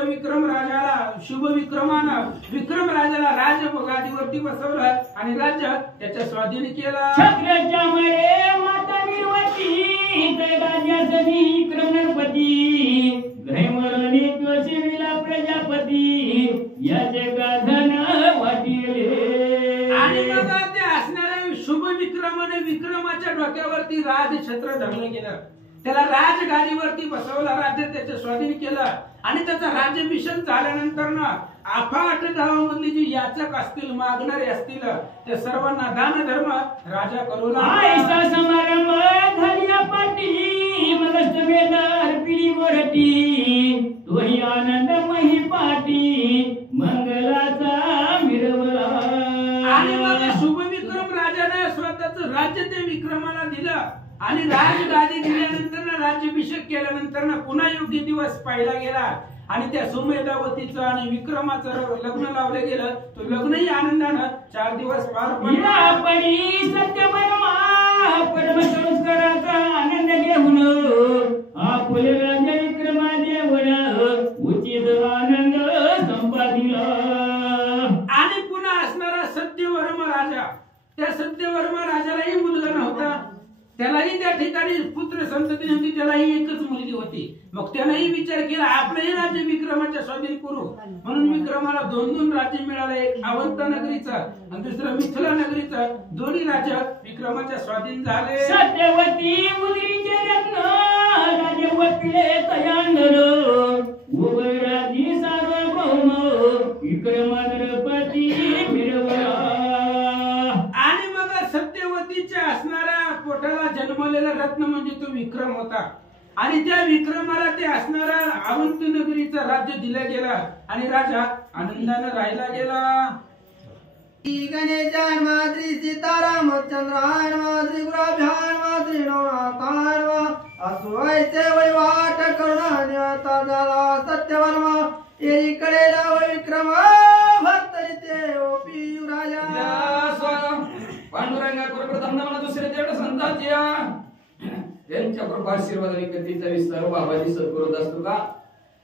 विक्रमानं विक्रम राजाला राज गादीवरती बसवलं आणि राज्य त्याच्या स्वाधीन केलं. छत्रच्या मळे माता मिरवती राज्यासनी विक्रम गणपती ग्रहमरणी तोशिविला प्रजापती याचे गाधन वाटिले. आणि मग ते असणाऱ्या शुभ विक्रमाने विक्रमाच्या डोक्यावरती राजछत्र धरलं गेलं. त्याला राजगादीवरती बसवलं, राज्य त्याच्या स्वाधीन केलं. आणि त्याचा राज्याभिषेक झाल्यानंतर ना अफाट गावामधली जी याचक असतील, मागणारे असतील, त्या सर्वांना दान धर्म राजा करू लागला. समारंभ झाल्या पाटी मग अर्पिली वरती तोही आनंदमही पाटी मंगलाचा मिरवला. आणि मग शुभ विक्रम राजाने स्वतःच राज्य ते विक्रमाला दिलं. आणि राजगादी दिल्यानंतर राज्याभिषेक केल्यानंतर पुन्हा योग्य दिवस पाहिला गेला. आणि त्या सुमेधावतीचं आणि विक्रमाचं लग्न लावलं गेलं. तो लग्नही आनंदानं 4 दिवस पार पडला. सत्यवर्मा परम संस्काराचा आनंद घेऊन आपले राजा विक्रमादेवन उचित आनंद संपादिला. आणि पुन्हा असणारा सत्यवर्म राजा, त्या सत्यवर्म राजालाही मुलगा नव्हता, त्यालाही त्या ठिकाणी पुत्र संतती नव्हती, त्यालाही एकच मुलगी होती. मग त्यालाही विचार केला आपलंही राज्य विक्रमाच्या स्वाधीन करू, म्हणून विक्रमाला 2 राज्य मिळाले, एक अवंत नगरीचा आणि दुसरं मिथिला नगरीचा. दोन्ही राज्य विक्रमाच्या स्वाधीन झाले. सत्यवती मुलीचे रत्न राजे वटले तयांदर उभयराजी सार्वभौम विक्रमाद्रपती मिळवला. आणि मग सत्यवतीच्या असणाऱ्या पोटाला जन्मलेला रत्न म्हणजे तो विक्रम होता. आणि त्या विक्रमाला ते असणारा अवंत नगरीचं राज्य दिलं गेला आणि राजा आनंदाने राहिला गेला. गणेशान माद्री सीताराम चंद्रायन माद्री गुराभ्यान माद्री नवनाथायन असुवायचे वैवाट करुणान्यता झाला सत्यवर्मा एकीकडे राव विक्रम भक्तरिते ओपी राजा पांडुरंगा कुलप्रथम नामना दुसरे देव संतांच्या त्यांच्या कृपा आशीर्वादाने कथेचा विस्तार बाबाजी सद्गुरू असतो का.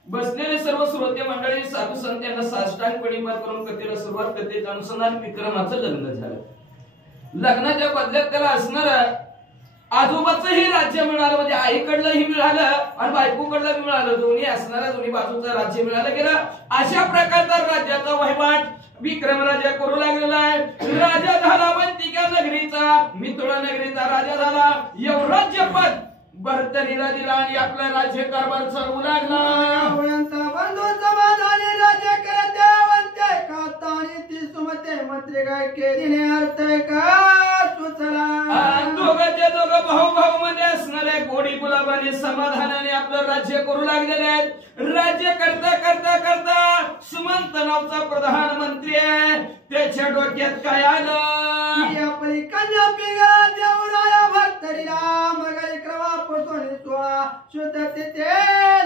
बसलेले सर्व श्रोते मंडळी साधू संत यांना साष्टांग प्रणिपात करून कथेला सुरुवात. कथेचं अनुसंधान विक्रमाचं लग्न झालं. लग्नाच्या बदल्यात त्याला असणारा आजोबाचंही राज्य मिळालं, म्हणजे आईकडलंही मिळालं आणि बायकोकडलं मिळालं, दोन्ही असणाऱ्या दोन्ही बाजूचं राज्य मिळालं गेलं. अशा प्रकारचा राज्याचा वहिवाट विक्रम राजा करू लागलेला आहे. राजा झाला वंतिका नगरीचा, मिथुला नगरीचा राजा झाला. यवराज्यपद भरतरीला दिला आणि आपला राज्य कारभार चालवू लागला. बंधू समाधानी राज्य करते वंते कातानी ती सुमते मंत्री काय केलीने अर्थ का सुचला. दोघांच्या दोघं भाऊ मध्ये असणारे गोडी गुलाबाने समाधानाने आपलं राज्य करू लागलेले आहेत. राज्य करता करता करता सुमंत नावचा प्रधानमंत्री आहे, त्याच्या डोक्यात काय आलं, आपली कन्या पिंगळा देवराया भक्तरीला मग विक्रमापासून 16 शुद्ध तिथे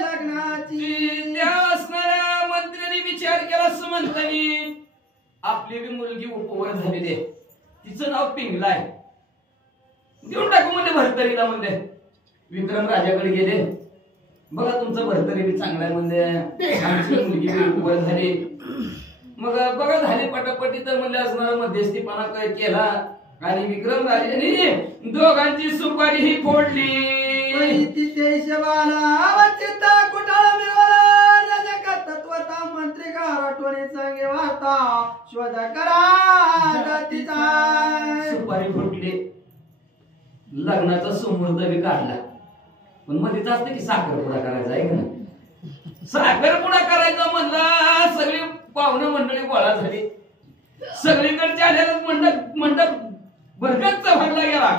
लग्नाची. त्या असणाऱ्या मंत्र्यांनी विचार केला सुमंतांनी आपली बी मुलगी उपवर झालेली आहे, तिचं नाव पिंगला आहे, देऊन टाकू म्हणजे भरतरीला. म्हणजे विक्रम राजाकडे गेले, बघा तुमचं भरतरी बी चांगला आहे म्हणजे आमची मुलगी बी उपवर झाली. मग बघा झाली पटापटी तर म्हणजे असणारा मध्यस्थीपणा काय केला आणि विक्रम राजाने दोघांची सुपारी ही फोडली. तिथे हिशोबाला अवचित कुटाळा मिळवला. राजा तत्वता मंत्री का आठवणी सांगे वार्ता शोध करा जातीचा. सुपारी फोडली, लग्नाचा सुमुहूर्त बी काढला, पण मध्येच असतं की साखरपुडा करायचा आहे का नाही. साखरपुडा करायचा म्हणला, सगळी पाहुणे मंडळी गोळा झाली, सगळीकडे आलेला मंडप भरगच्च भरला गेला.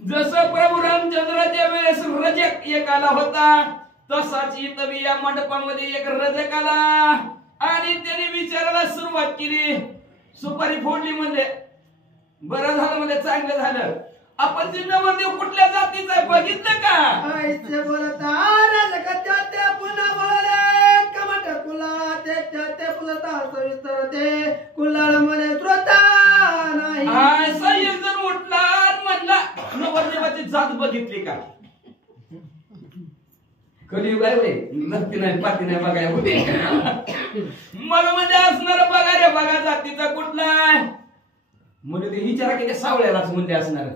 जसं प्रभू रामचंद्राच्या वेळेस रजक एक आला होता, तसाच इथं या मंडपामध्ये एक रजक आला आणि त्याने विचारायला सुरुवात केली. सुपारी फोडली म्हणजे बरं झालं, म्हणजे चांगलं झालं. आपण ते नवरदेव कुठल्या जातीचा आहे बघितलं का. ऐसे बोलता राजकत्या ते पुन्हा बोले कमट कुला ते पुलता सविस्तर ते कुलाळ मध्ये श्रोता नाही. असा एक जण उठला आणि म्हणला नवरदेवाची जात बघितली का. कलियुग आहे वय, नक्की नाही पाती नाही बघाय होते. मला म्हणजे असणार बघा रे बघा जातीचा कुठला म्हणजे ते विचारा की त्या सावळ्यालाच म्हणजे असणार.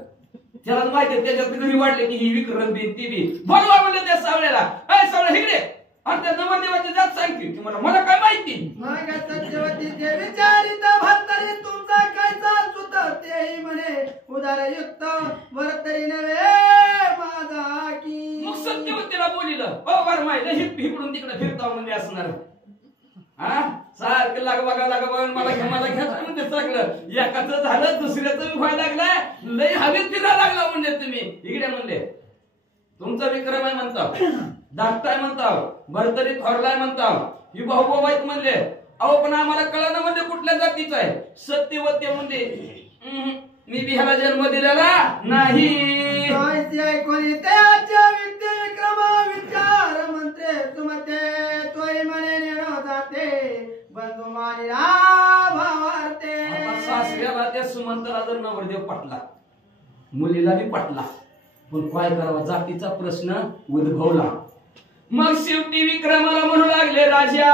त्याला माहिती त्याच्यात घरी वाटले की ही विक्रम बी ती बी बोलवा म्हणलं त्या सावळ्याला, अय सावळ्या इकडे आणि त्या नवरदेवाची जात सांगते तुम्हाला, मला काय माहिती. मग सत्यवती ते विचारित भरतरी तुमचा काय चाल सुत तेही म्हणे उदारयुक्त भरतरी नव्हे माझा की. मग सत्यवतीला बोलिलं ओ वरमाय लय इकडून तिकडे फिरता म्हणजे असणार. हा सारखं लाग बघा मला घ्या म्हणजे सगळं एकाच झालं दुसऱ्याचं व्हायला लागलं, लय हवेत फिरायला लागला म्हणजे तुम्ही इकडे म्हणले. तुमचा विक्रम आहे म्हणता, धाकटाय म्हणता, भरतरी थोरलाय म्हणता, ही भाऊ आहेत म्हणले. अहो पण आम्हाला कळलं म्हणजे कुठल्या जातीचा आहे. सत्यवती म्हणजे मी बी ह्याला जन्म दिलेला नाही. कोणी त्याच्या व्यक्ती विक्रमा विचार मंत्रे तुमते तोय म्हणे नेणं जाते बंधू मानिला भावार्थे. सासऱ्याला त्या सुमंतला जर नवरदेव पटला मुलीला बी पटला, पण काय करावा जातीचा प्रश्न उद्भवला. मग शेवटी विक्रमाला म्हणू लागले, राजा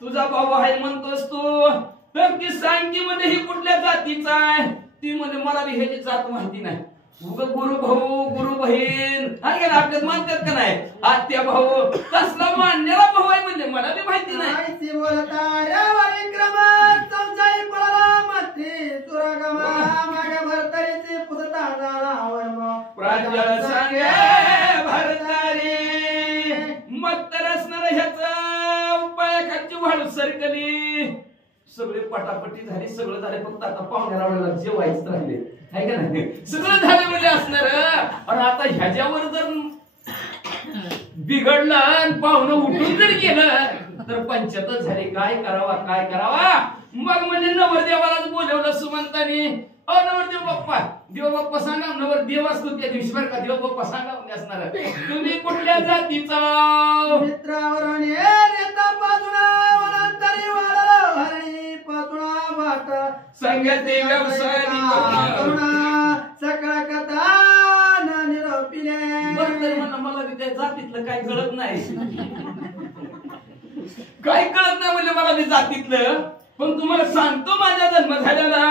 तुझा भाऊ आहे म्हणतोस तू, तर ती सांग की म्हणजे ही कुठल्या जातीचा आहे. ती म्हणजे मला बी ह्याची जात माहिती नाही. गुरु भाऊ गुरु बहीण आपल्यात मानतात का नाही, आत्या भाऊ कसला मानलेला भाऊ आहे म्हणजे मला बी माहिती नाही. बोलता विक्रमा चौचाई पळाला मात्री चुरागमा मागे भरतरीची पुसता प्रांजळ सांगे भरतारी. मग तर असणार ह्याचा उपायाखालची वाढ सरकली. सगळे पटापटी झाली, सगळं झाले, फक्त आता पाहुण्या रावण्याला जेवायच राहिले आहे का नाही. सगळं झालं म्हणजे असणार. आणि आता ह्याच्यावर जर बिघडलं आणि पाहुणं उठून जर गेलं तर पंचायतच झाली. काय करावा काय करावा. मग म्हणजे नवरदेवालाच बोलवलं सुमंतानी. नवरदेव बाप्पा, देव बाप्पा सांगा. नवरदेव असतो त्या दिवशी बरं का, देव बाप्पा सांगा असणार तुम्ही कुठल्या जातीचा. मित्रावरून नेता बाजूला वनांतरी वाढलं हरणी पातुळा भात संगती व्यवसाय सकाळ कथा निरोपिले. मला बी त्या जातीतलं काय कळत नाही. काय कळत नाही म्हणजे मला बी जातीतलं. पण तुम्हाला सांगतो माझा जन्म झालेला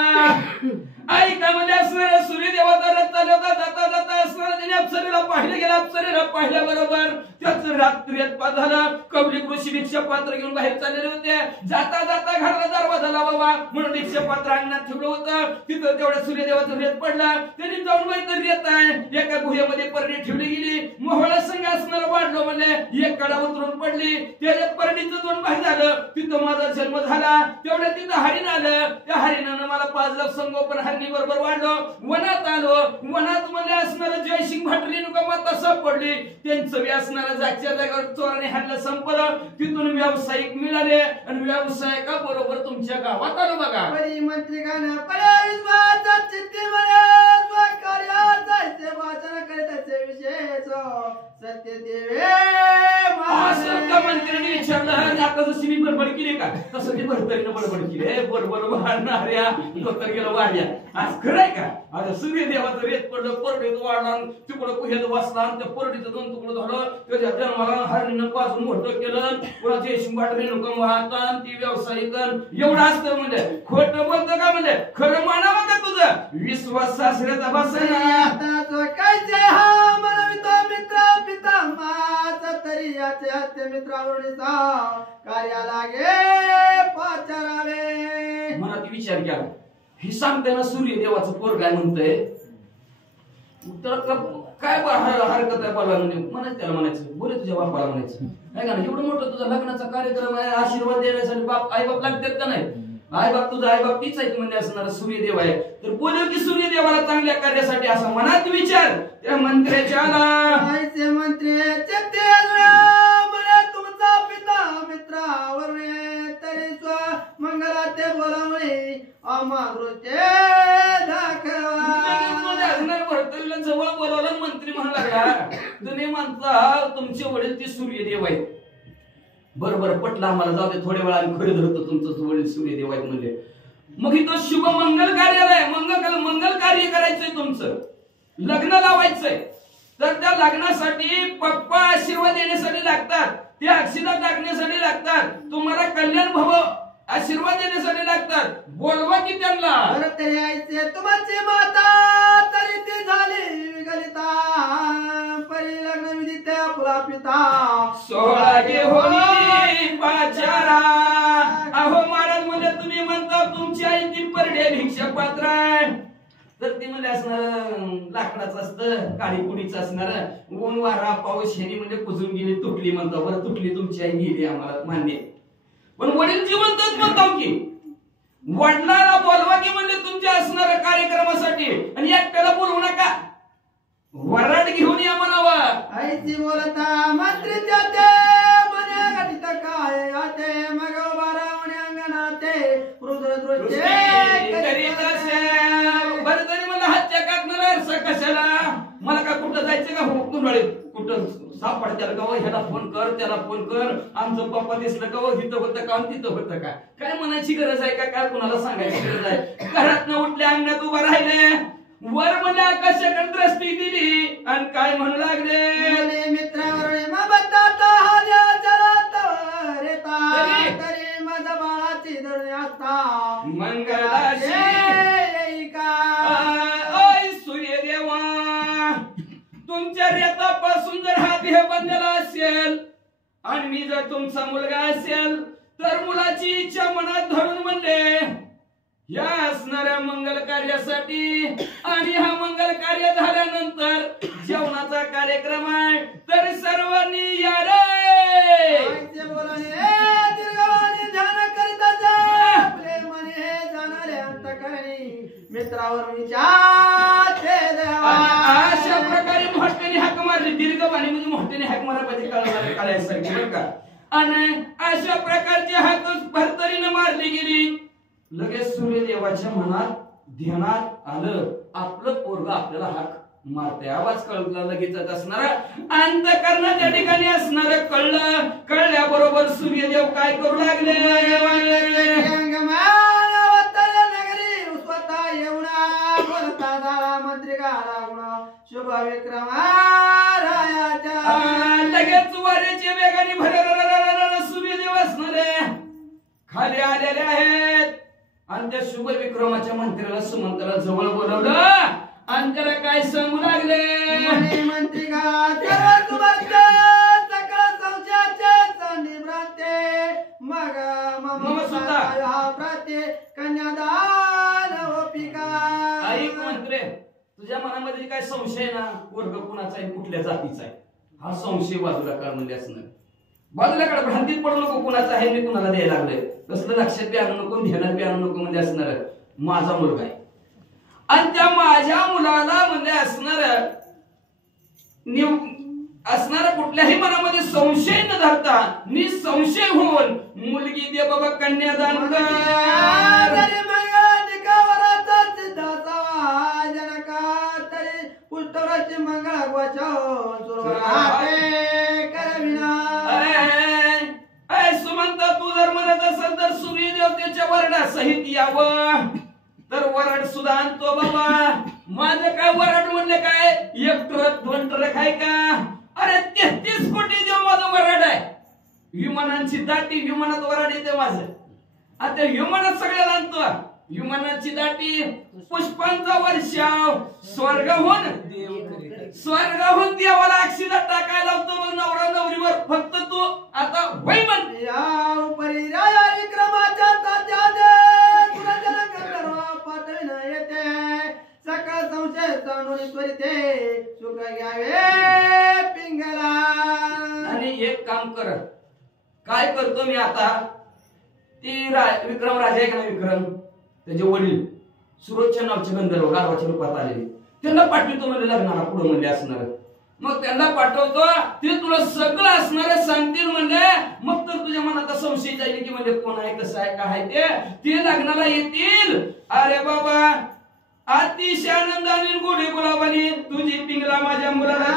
ऐका म्हणजे असणाऱ्या सूर्यदेवाचा रथ चालला होता. जाता जाता असणारा त्याने अप्सरेला पाहिलं गेला. अप्सरेला पाहिल्याबरोबर त्याच रात्रीत झाला. कवलिक ऋषी भिक्षा पात्र घेऊन बाहेर चाललेले होते. जाता जाता घराला दरवाजाला बाबा म्हणून भिक्षा पात्र अंगणात ठेवलं होतं. तिथं तेवढ्या सूर्यदेवाचं रेत पडला. त्यांनी जाऊन बघितलं रेत आहे. एका गुहेमध्ये परडी ठेवली गेली. मोहळा संघ असणारा वाढलो म्हणजे एक कडा उतरून पडली. त्याच्यात परडीचं दोन भाग झालं. तिथं माझा जन्म झाला. तेवढ्या तिथं हरिण आलं. त्या हरिणानं मला पाजलं. संगोपन हरिणी बरोबर वाढलो. वनात आलो. वनात मध्ये असणारा जयसिंग भाट रेणुका माता सापडली. त्यांचं बी असणारा जागच्या जागेवर चोराने हाणलं संपलं. तिथून व्यावसायिक मिळाले आणि व्यावसायिका बरोबर तुमच्या गावात आलो बघा. मंत्री गाणं पडे विश्वासात चित्ती म्हणे कार्याचे वाचन करीत विशेष सत्य देवे. असं का मंत्र्यांनी विचारलं. आता जशी मी बडबड केली का तसं ते भरतरीनं बडबड केली. बरोबर वाढणाऱ्या तर गेलं वाढल्या. आज खरंय का. आता सूर्यदेवाचं रेत पडलं. परडीत वाढला. तिकडं कुहेत बसला. त्या परडीचं दोन तुकडं झालं. त्याच्या जन्माला हरणीनं पासून मोठं केलं. पुन्हा जयसिंग भाट रेणुका वाहता ती व्यावसायिक एवढं असतं म्हणजे खोटं बोलतं का म्हणजे खरं मानावं का तुझं. विश्वास सासऱ्याचा बसना काय हा मनवितो मित्र पिता माझा तरी याचे हस्ते मित्रावरून कार्या लागे पाचारावे. मला ती विचार केला. हे सांगताना सूर्यदेवाचं पोर काय म्हणतंय. तर काय हरकत आहे बाला म्हणायचं. त्याला म्हणायचं बोले तुझ्या बापाला म्हणायचं नाही का. एवढं मोठं तुझा लग्नाचा कार्यक्रम आहे. आशीर्वाद देण्यासाठी बाप आई बाप लागतात का नाही. आई बाप तुझा आई बाप तीच आहे म्हणजे असणारा सूर्यदेव आहे. तर बोलव की सूर्यदेवाला चांगल्या कार्यासाठी असा मनात विचार त्या मंत्र्याच्या आला. मंत्री तुमचा पिता मित्रावर तरी मंगला ते बोलावणे अमादृचे भरतरीला जवळ बोलावला. मंत्री म्हणू लागला तुम्ही म्हणता तुमचे वडील ते सूर्यदेव आहेत. बरोबर पटलं आम्हाला. जाऊ दे थोड्या वेळा आम्ही खरं धरतो तुमचं वडील सूर्यदेव आहेत म्हणजे. मग इथं शुभ मंगल कार्यालय आहे. मंगल कार्य करायचंय तुमचं. लग्न लावायचंय. तर त्या लग्नासाठी पप्पा आशीर्वाद देण्यासाठी लागतात. ते अक्षिता टाकण्यासाठी लागतात. तुम्हाला कल्याण भव आशीर्वाद देण्यासाठी लागतात. बोलवा की त्यांना. तुमची माता तरी ती झाली विगलिता परी लग्न विधी त्या फुला पिता सोहळा घे होई पाचारा. अहो महाराज म्हणजे तुम्ही म्हणता तुमची आई ती परडे भिक्षा पात्र आहे. तर ती म्हणजे असणार लाकडाचं असतं काळी कुडीचं असणार. ऊन वारा पाऊस शेणी म्हणजे कुजून गेली तुटली म्हणता. बरं तुटली तुमची आई गेली आम्हाला मान्य. पण वडील जिवंतच म्हणतो की वडिलाला बोलवा की म्हणजे तुमच्या असणाऱ्या कार्यक्रमासाठी. आणि एकट्याला बोलवू नका. वराड घेऊन या म्हणावा. आईची बोलता मंत्री जाते मने घटित काय आते मग बारावणे अंगणाते रुद्र दृश्य करीत असे. बरं तरी मला हातच्या काकणार कशाला. मला का कुठं जायचं का कुंडळी कुठं सापड त्याला का ह्याला फोन कर त्याला फोन कर. आमचं पप्पा दिसलं का तिथं होतं का तिथं होतं का. काय म्हणायची गरज आहे का. काय कुणाला सांगायची गरज आहे. घरात न उठले अंगणात उभा राहिले. वर म्हणजे आकाशाकडे दृष्टी दिली आणि काय म्हणू लागले मित्रावर बद्दाता हा देव चलत रेता तरी माझ्या बाळाची धरणी असता मंगलाशी सूर्यदेवा तुमच्या रेतापासून जर हा देह बनलेला असेल आणि मी जर तुमचा मुलगा असेल तर मुलाची इच्छा मनात धरून म्हणले या असणाऱ्या मंगल कार्यासाठी आणि हा मंगल कार्य झाल्यानंतर जेवणाचा कार्यक्रम आहे तर सर्वांनी या रे मित्रावर अशा प्रकारे मोठ्याने हाक मारली दीर्घवाणी म्हणजे मोठ्याने हाक मारा पाहिजे कळायसारखी बरं का आणि अशा प्रकारची हाक भरतरीने मारली गेली लगेच सूर्यदेवाच्या मनात ध्यानात आलं आपलं पोरग आपल्याला हाक मारते आवाज कळला लगेचच असणार अंतःकरणाच्या ठिकाणी असणार कळलं कळल्याबरोबर सूर्यदेव काय करू लागले शुभ विक्रम लगेच वाऱ्याच्या वेगाने सूर्यदेव असणारे खाली आलेले आहेत आणि त्या शुभ विक्रमाच्या मंत्र्याला सुमंताला जवळ बोलवलं आणि त्याला काय सांगू लागले मंत्री ऐक मंत्रे तुझ्या मनामध्ये काय संशय ना वर्ग कुणाचा आहे कुठल्या जातीचा आहे हा संशय बाजूला काढ म्हणजे असणार बाजूला काढ भ्रांतीत पडू नको कुणाचा आहे मी कुणाला द्यायला लागलोय कसलं लक्षात बी आणू नको ध्यानात बी आणू नको म्हणजे असणार माझा मुलगा आहे आणि त्या माझ्या मुलाला म्हणजे असणारा कुठल्याही मनामध्ये संशय न धरता निसंशय होऊन मुलगी दे बाबा कन्यादान कर सुमंत तू जर म्हणत असेल तर सूर्यदेवतेच्या वरडासहित यावं तर वरड सुद्धा आणतो बाबा माझं काय वरड म्हणले काय एक ट्रक दोन ट्रक आहे का अरे 33 कोटी देव माझं वरड आहे विमानांची दाटी विमानात वरड येते माझं आता विमानात सगळ्याला आणतो विमानाची दाटी पुष्पांचा वर्षाव स्वर्गाहून देवाला अक्षिदा टाकायला लावतो मग नवरा नवरीवर फक्त तू आता वै म्हण या उपरी राया विक्रमाच्या तात्याने तुला पातळीन येते सकळ संशय जाणून त्वरिते सुख घ्यावे पिंगला आणि एक काम कर काय करतो मी आता ती विक्रम राजा आहे का विक्रम त्याचे वडील सुरोजच्या नावचे गंधर्व गारवाच्या रूपात आलेले त्यांना पाठवतो म्हणजे लग्नाला पुढे म्हणजे असणार मग त्यांना पाठवतो ते तुला सगळं असणार सांगतील म्हणजे मग तर तुझ्या मनात संशय जाईल की म्हणजे कोण आहे कसं आहे काय ते लग्नाला येतील अरे बाबा अतिशय आनंदाने गोडी गुलाबाने तुझी पिंगला माझ्या मुलाला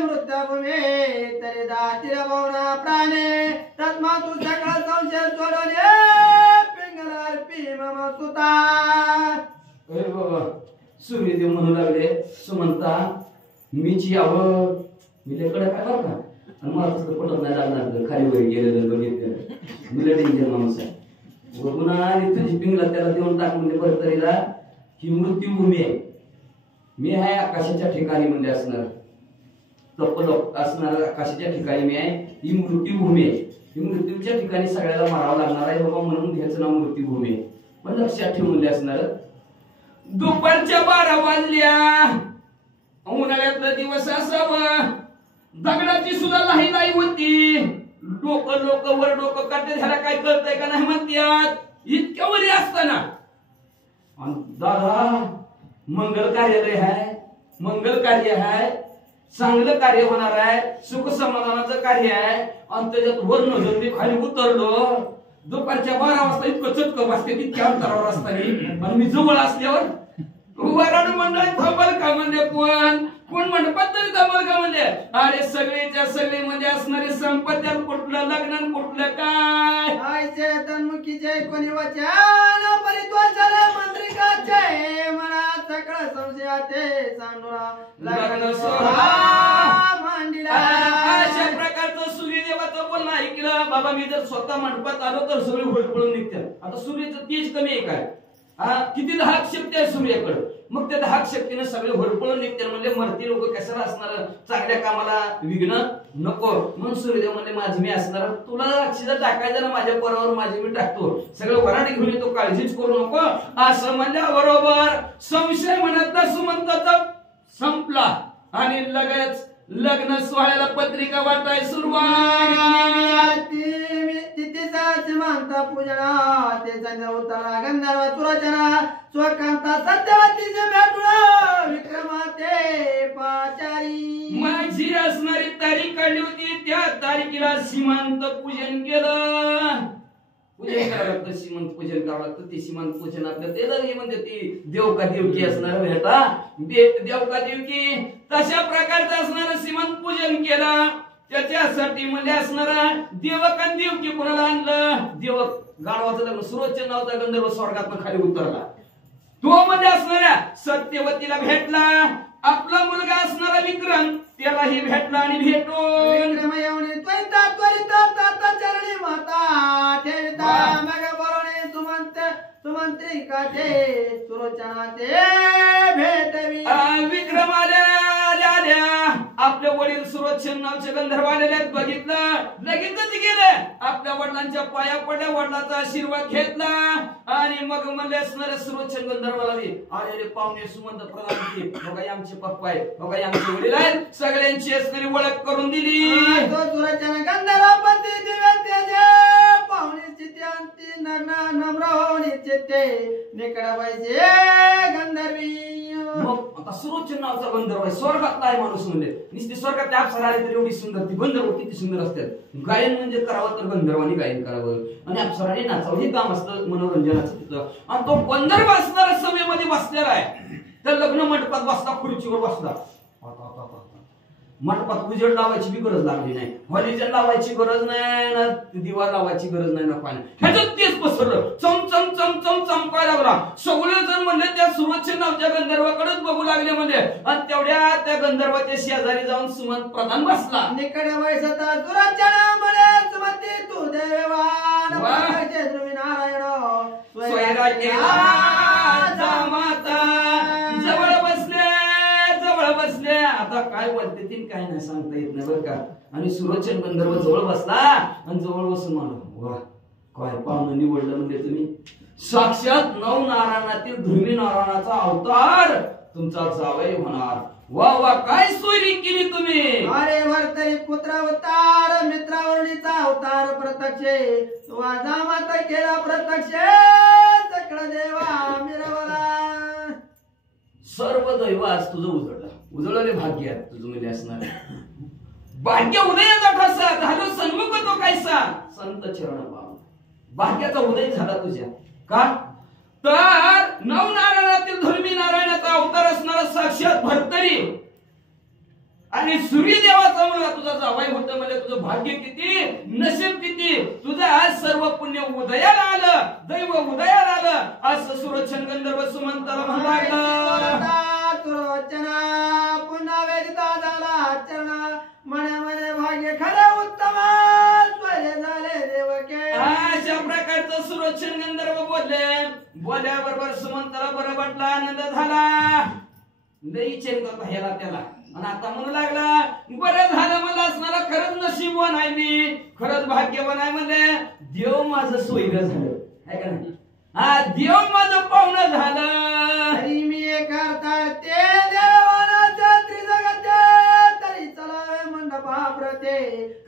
मृत्यूभूमी तरी दातिर भावना प्राणे तस्मा तू सगळा संशय सोडवले पिंगला पी मम सुता अरे बाबा सूर्यदेव म्हणू लागले सुमंता मीची यावं मी लेकडे काय बरं का आणि मला तसं पटत नाही लागणार खाली वर गेलेलं बघितलं मी डेंजर माणूस आहे पुन्हा तुझी पिंगला त्याला देऊन टाक म्हणजे बरं तरीला ही मृत्यूभूमी आहे मी आहे आकाशाच्या ठिकाणी म्हणजे असणार तपल असणार आकाशाच्या ठिकाणी मी आहे ही मृत्यूभूमी आहे ही मृत्यूच्या ठिकाणी सगळ्याला मारावं लागणार आहे बाबा म्हणून त्याचं नाव मृत्यूभूमी आहे पण लक्षात ठेवून म्हणजे असणार दुपारच्या 12 वाजल्या उन्हाळ्यातला दिवस असावं दगडाची सुद्धा लाही होती लोक वर डोकं काढते ह्याला काय कळतंय का नाही म्हणतात इतक्या वरी असताना दादा मंगल कार्यालय आहे मंगल कार्य आहे चांगलं कार्य होणार आहे सुख समाधानाचं कार्य आहे आणि त्याच्यात वर नजर मी खाली उतरलो दुपारच्या 12 वाजता इतकं चटकं वाजते तितक्या अंतरावर असताना आणि मी जवळ असल्यावर वराडू मंडळी थांबल का म्हणजे कोण मंडपात तरी थांबल का म्हणजे अरे सगळेच्या सगळे मध्ये असणारे संपत्त्या कुठलं लग्न कुठलं काय तन्मुखी जय कोणी वचन परित्वाचार्य मंत्रिकाचे मनात सकळ संशयाते सांडुरा लग्न सोहळा मांडिला. अशा प्रकारचं सूर्यदेवाचं बोलणं ऐकलं बाबा. मी जर स्वतः मंडपात आलो तर सगळे होळपळून निघतात. आता सूर्याचं तेज कमी आहे काय? किती धाक शक्ती आहे सूर्याकडे. मग त्या धाक शक्तीने सगळे होळपळून निघतात. म्हणजे मरती लोक कशाला असणार, चांगल्या कामाला विघ्न नको म्हणून सूर्यदेव म्हणजे माझी मी असणार. तुला अक्षिदा टाकायचं ना माझ्या पोरावर, माझी मी टाकतो. सगळं वराड घेऊन येतो, काळजीच करू नको असं म्हणल्याबरोबर संशय म्हणत सुमंताचा संपला आणि लगेच लग्न सोहळ्याला पत्रिका वाटाय सुरुवात. मानता पूजना ते उतारा गंधर्व सुरचना स्वकांता सत्यवतीचे भेटुळा विक्रमाते पाचारी. माझी असणारी तारीख काढली होती. त्या तारखेला सीमांत पूजन केलं. पूजन करावं लागतं, सीमांत पूजन करावं लागतं. ते सीमांत पूजन आपल्या ते म्हणते ती देव का देवकी असणार भेटा देव का देवकी तशा प्रकारचं असणार सीमांत पूजन केलं. त्याच्यासाठी म्हणजे असणारा देवक आणि देवकी कोणाला आणलं? देवक गाढवाचं लग्न सुरोच्च नावाचा गंधर्व स्वर्गातून खाली उतरला. तो मध्ये असणाऱ्या सत्यवतीला भेटला. आपला मुलगा असणारा विक्रम त्यालाही भेटला आणि भेटून विक्रम येऊन त्वरिता त्वरिता ताता चरणी माता ठेवता मग बरोणे सुमंत्रिकाचे सुरोचनाचे भेटवी. विक्रम आल्या आपल्या वडील सुरोचन नावचे गंधर्व आलेले बघितलं. लगेचच गेले आपल्या वडिलांच्या पाया पडल्या, वडिलांचा आशीर्वाद घेतला आणि मग म्हणले असणारे सुरोचन गंधर्वाला आलेले पाहुणे सुमंत प्रधान बघा आमचे पप्पा आहे, बघा आमचे वडील आहेत, सगळ्यांची असणारी ओळख करून दिली. सुरोचन गंधर्वपती दिव्य तेजे पाहुणे चित्यांती नग्न नम्र होऊन चित्ते निकडावायचे गंधर्वी. मग आता सुरोचन नावाचा गंधर्व आहे, स्वर्गातला आहे माणूस. म्हणजे नुसती स्वर्गातल्या अप्सरा आली तर एवढी सुंदर, ती गंधर्व किती सुंदर असतात. गायन म्हणजे करावं तर गंधर्वाने गायन करावं आणि अप्सराने नाचावं, हे काम असतं मनोरंजनाचं तिथं. आणि तो गंधर्व असणारा सभेमध्ये बसलेला आहे. तर लग्न मंडपात बसला, खुर्चीवर बसला. मंडपात उजेड लावायची बी गरज लागली नाही, हॉलिजन लावायची गरज नाही ना, दिवा लावायची गरज नाही ना, पाणी ह्याच्यात तेच पसरलं. चम चम चम चम चमकायला लागला. सगळे जण म्हणले त्या सुरोचन नावच्या गंधर्वाकडेच बघू लागले म्हणजे. आणि तेवढ्या त्या गंधर्वाच्या शेजारी जाऊन सुमंत प्रधान बसला. निकड वैसता सुरोचन म्हणे सुमती तू देवान पाहायचे ध्रुवी नारायण स्वयरा केला जामाता. जवळ बसले आता काय बोलते ती काय नाही सांगता येत नाही बरं का. आणि सुरोचन गंधर्व जवळ बसला आणि जवळ बसून म्हणला वा काय पाहुणं निवडलं म्हणजे तुम्ही. साक्षात नव नारायणातील ध्रुवी नारायणाचा अवतार तुमचा जावई होणार. वा वा काय सोयरी केली तुम्ही. अरे वर्तरी पुत्र अवतार मित्रावरणीचा अवतार प्रत्यक्ष तुवा जामाता केला प्रत्यक्ष सकळ देवा मिरवला. सर्व दैव आज तुझं उजळले भाग्य तुझं म्हणजे असणार. भाग्य उदयाचा ठसा झालो सन्मुख तो कायसा संत चरण पाव. भाग्याचा उदय झाला तुझ्या का तर नवनारायणातील धर्मी नारायणाचा अवतार असणारा साक्षात भर्तरी आणि सूर्यदेवाचा मुलगा तुझा जावई होतं. म्हणजे तुझं भाग्य किती, नशीब किती. तुझं आज सर्व पुण्य उदयाला आलं, दैव उदयाला आलं असं सुरोचन गंधर्व सुमंताला म्हणला. सुरोचना पुन्हा वेदिता झाला चरणा मने मने भाग्य खरं उत्तम झाले देवके. अशा प्रकारचं सुरोचन गंधर्व बोलल्याबरोबर सुमंताला बरं वाटला, आनंद झाला. लई चेन करता ह्याला त्याला. आणि आता म्हणू लागला बरं झालं मला असणारा खरंच नशीबवान आहे मी, खरंच भाग्यवान आहे. म्हणजे देव माझं सोयीचं झालं आहे का नाही. हा देव माझं पाहुणं झालं. तरी मी करता ते देवानाचं त्रिजगत तरी चलावे मंडपा प्रते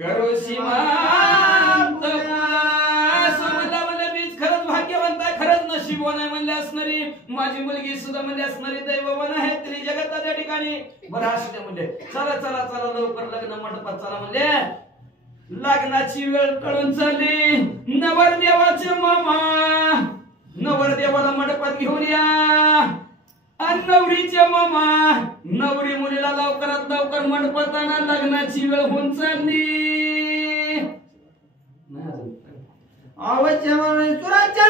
करो सीमांत. असं म्हणलं मीच खरंच भाग्यवंत आहे, खरंच नशीबवान आहे म्हणले असणारी माझी मुलगी सुद्धा म्हणजे असणारी दैववान आहे त्रिजगताच्या ठिकाणी. बरं असू द्या म्हणजे चला चला चला लवकर लग्न मंडपात चला म्हणले. लग्नाची वेळ कळून चालली. नवरदेवाचे मामा नवरदेवाला मंडपात घेऊन या आणि नवरीचे मामा नवरी मुलीला लवकरात लवकर मंडपात आणा. लग्नाची वेळ होऊन चालली. अवश्य म्हणून सुराच्या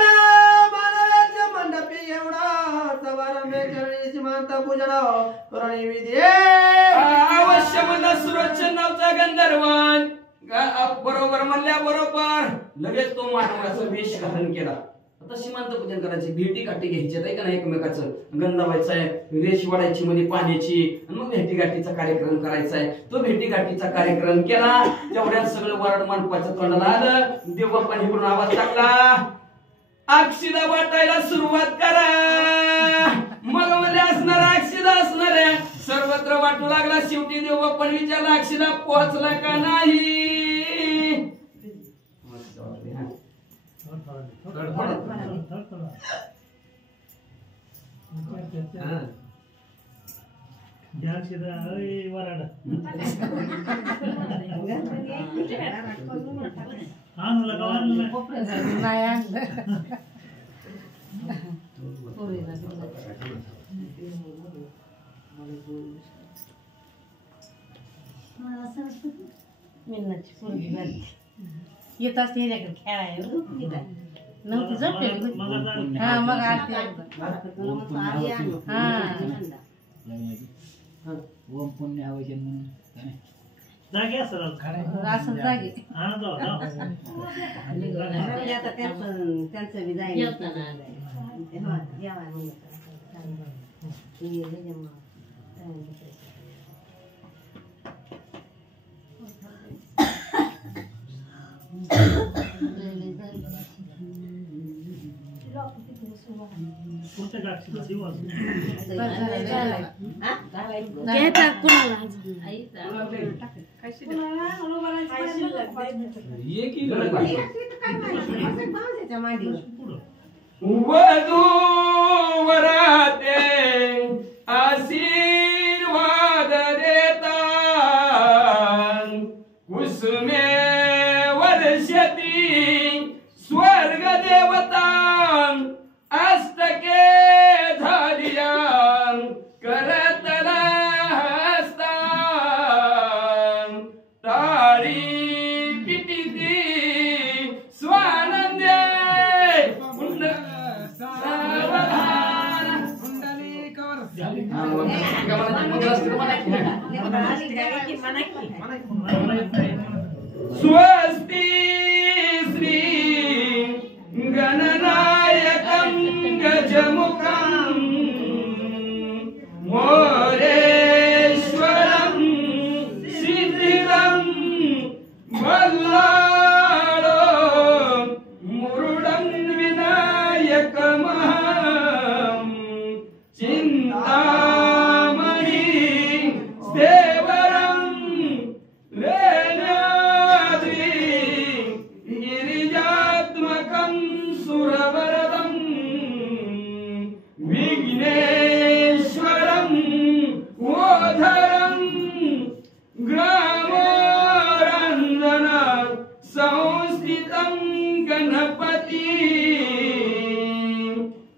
मानवाच्या मंडपी एवढा सवार मे चरणी सीमांत पूजन करणी विधी अवश्य म्हणला सुरक्षण नावचा गंधर्वान बरोबर म्हणल्या बरोबर लगेच तो मानवाचा वेश धारण केला. आता सीमांत पूजन करायची, भेटी गाठी घ्यायची आहे का नाही एकमेकाचं, गंधावायचं आहे, रेश वाढायची मध्ये पाण्याची, आणि मग भेटी गाठीचा कार्यक्रम करायचा आहे. तो भेटी गाठीचा कार्यक्रम केला. तेवढ्यात सगळं वरड मांडपाच्या तोंडाला आलं. देवबापाने इकडून आवाज टाकला, अक्षिदा वाटायला सुरुवात करा. मग मध्ये असणार अक्षिदा असणार आहे, सर्वत्र वाटू लागला. शेवटी देवबापाने विचारला, अक्षिदा पोहोचला का नाही? येत असते खेळायला नव्हती झोपले. हा मग आरती ओम पुण्य हवजन म्हणून जागे असं असं जागे आता त्यांचं बी जाईल वधू वराते आशीर्वाद देता कुसुमे वर्षती स्वर्ग देवता अष्टके धारिया करतला हस्ता तारी पिटिती स्वानंदे स्वस्ति श्री गणनायकं गजमुखं मोरेश्वरं सिद्धिदं वल्लाळो मुरुडं विनायकमहं चिन्तामणि देवरं लेनाद्रि गिरिजात्मकं सुरवरदं विघ्नेश्वरं ओधरं ग्रामोरञ्जन संस्थितं गणपति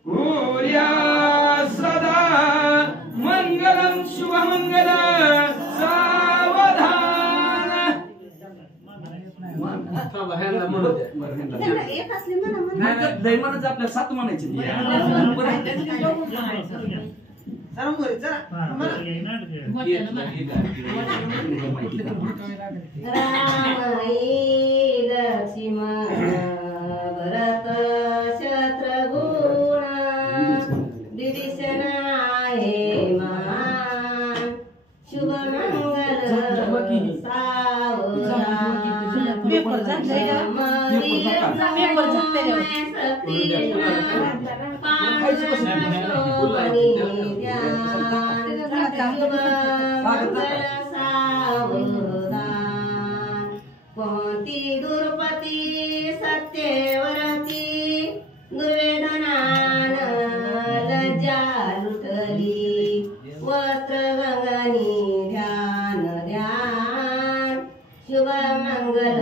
भूया सदा मंगलं शुभमंगल सावधान. दैमानच आपल्या सात म्हणायचे लक्ष्मण भरत शत्रुघ्न विभीषण आहे महान शुभमंगल कोणती दुर्पती सत्यवरती दुर्वेदनान लज्जा लुटली वस्त्र गंगानी ध्यान ध्यान शुभमंगल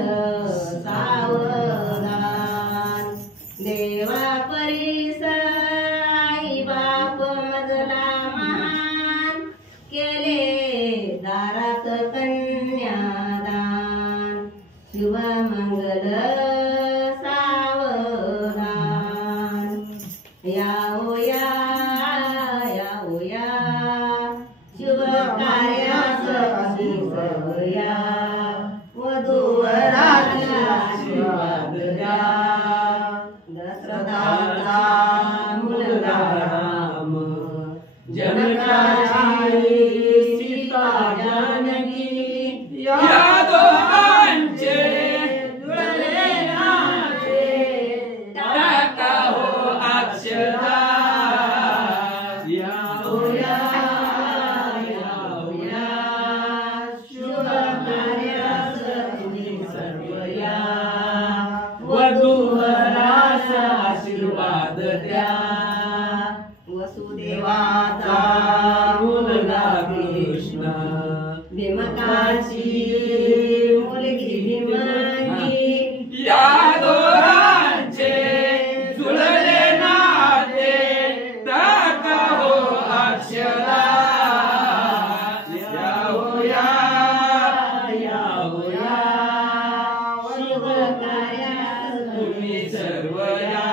सावधान देवा परिसराई बाप मजला महान केले दारात कन्यादान शुभमंगल आशीर्वाद वसुदेवाचा मुलगा कृष्ण भीमकाची मुलगी भीमांगी या दोघांचे जुळले नाते टाका हो अक्षरा या हो या शुभ कार्यास तुम्ही सर्व या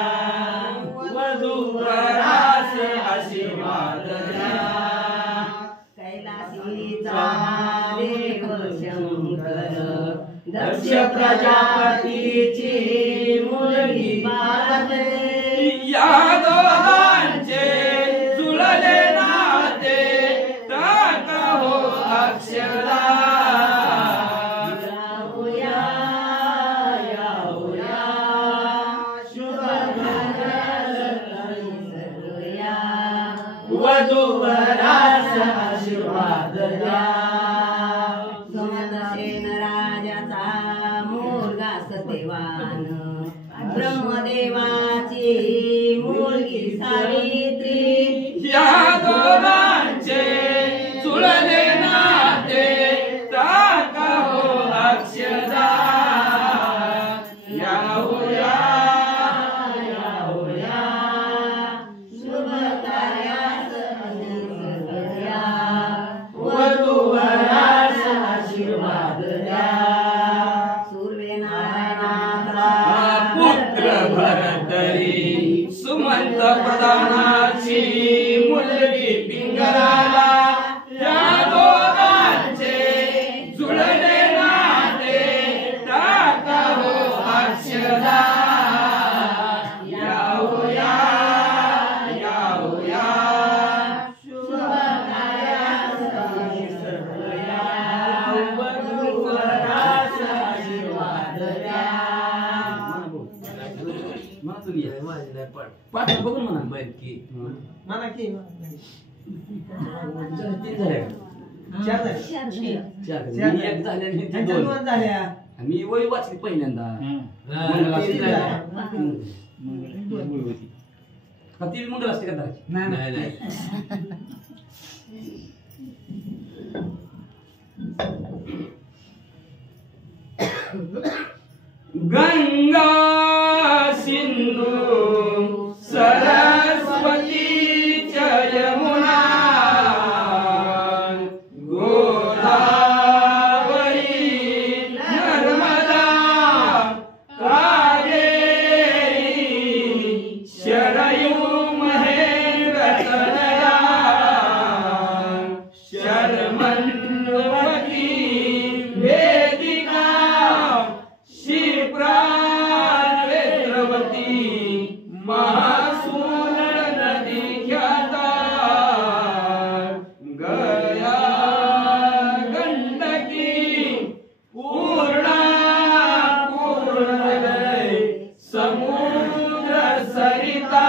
वधूवरास आशीर्वाद द्या कैलासीचा देव शंकर दक्ष प्रजापतीची मुलगी पार्वती या दोघांचे जुळले नाते टाका हो अक्षरा वधूवरास आशीर्वाद द्या समदसेन राजाचा मुलगा सत्यवान ब्रह्मदेवाची मुलगी सावित्री या दोघांचे जुळले नाते टाका हो अक्षरा या हो या शुभ कार्यास वधूवरास आशीर्वाद द्या सूर्यनारायणाचा पुत्र भरतरी सुमंत प्रधानाची मुलगी पिंगलाला या दोघांचे जुळले नाते टाका हो अक्षरा या हो या हो या शुभ कार्यास वधूवरास आशीर्वाद द्या पाठ बघून म्हणा माहित की म्हणा की एक झाल्या दोन झाल्या मी वय वाचली पहिल्यांदा ती मंगल असते का दाराची? नाही गंगा सिंधू सरस्वती च यमुना गोदावरी नर्मदा कावेरी शरयू महेंद्रतनया शर्मन्वती वेदिका शिप्रा वेत्रवती महासूर नदी ख्याता गया गंडकी पूर्णा पूर्णगय समुद्र सरिता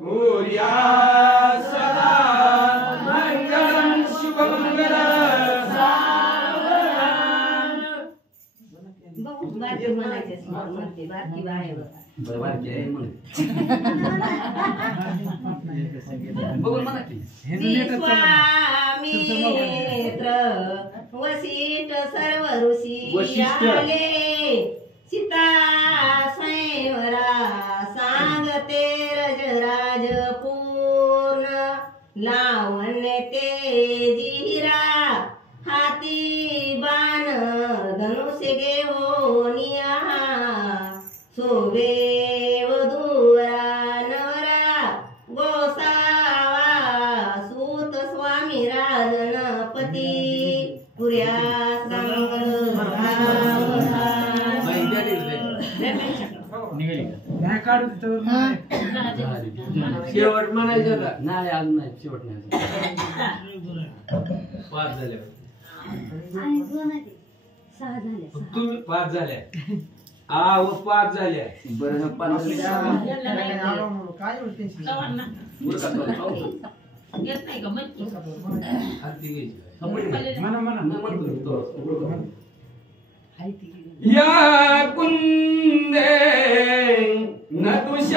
कुर्या सदा मंगलम शुभमंगल बारकी म्हणायचे म्हणते बारकी बाहेर बरोबर की आहे मग बघून म्हणा की विश्वामित्र वसिष्ठ सर्व ऋषी वसिष्ठ. आले सीता स्वयंवरा सांगते रजराज पूर्ण लावण्य तेजिरा हाती बाण धनुष्य घेऊनिया शोभे वधूरा नवरा गोसावा सूत स्वामी राजनपती पुऱ्या शेवट म्हणायचं का नाही अजून नाही शेवट नाही पाच झाले तुम्ही 5 झाल्या आ व 5 झाल्या बरं पाच काय होते या कुंदे न तुष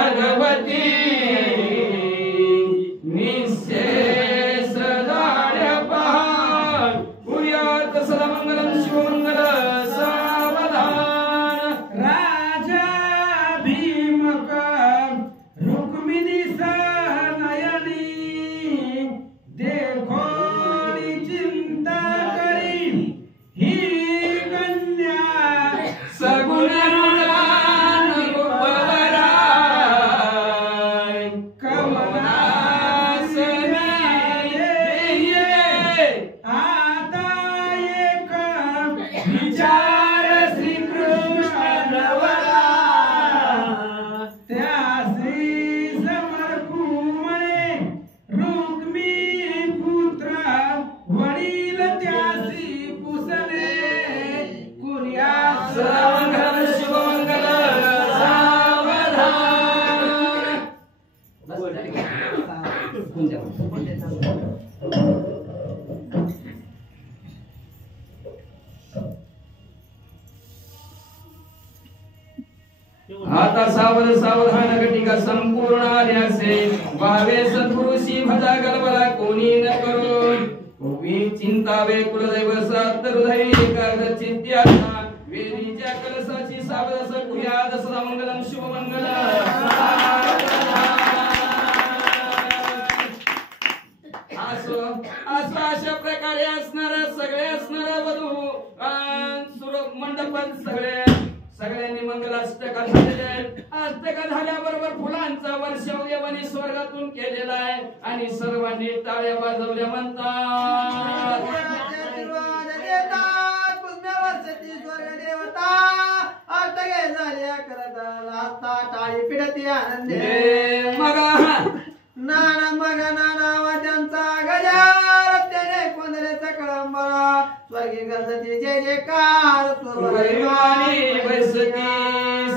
भगवती निशेष दाड्या पहाड पुर्यात सदा मंगलम शिवमंगल सावधान राजा भीमक रुक्मिणी सनयनी देखो चिंता करी ही कन्या सगुण आता सावध सावधान घटिका संपूर्ण आल्यासे वावे सत्पुरुषी भजा गलबला कोणी न करून उभी चिंता वे कुलदैव सात हृदय एकाग्र चित्त्याचा वेदीच्या कलसाची सावध सकुयाद सदा मंगलम शुभमंगल अशा प्रकारे असणार सगळे असणार वधू मंडपात सगळ्यांनी मंगलाष्टका झालेले अष्टका झाल्याबरोबर फुलांचा वर्षाव देवाने स्वर्गातून केलेला आहे आणि सर्वांनी टाळ्या वाजवल्या म्हणतात टाळी पिढती आनंदे मग नाना वाद्यांचा गजार त्याने कोंदरेचा कळंबळा स्वर्गी गरजती जय जयकार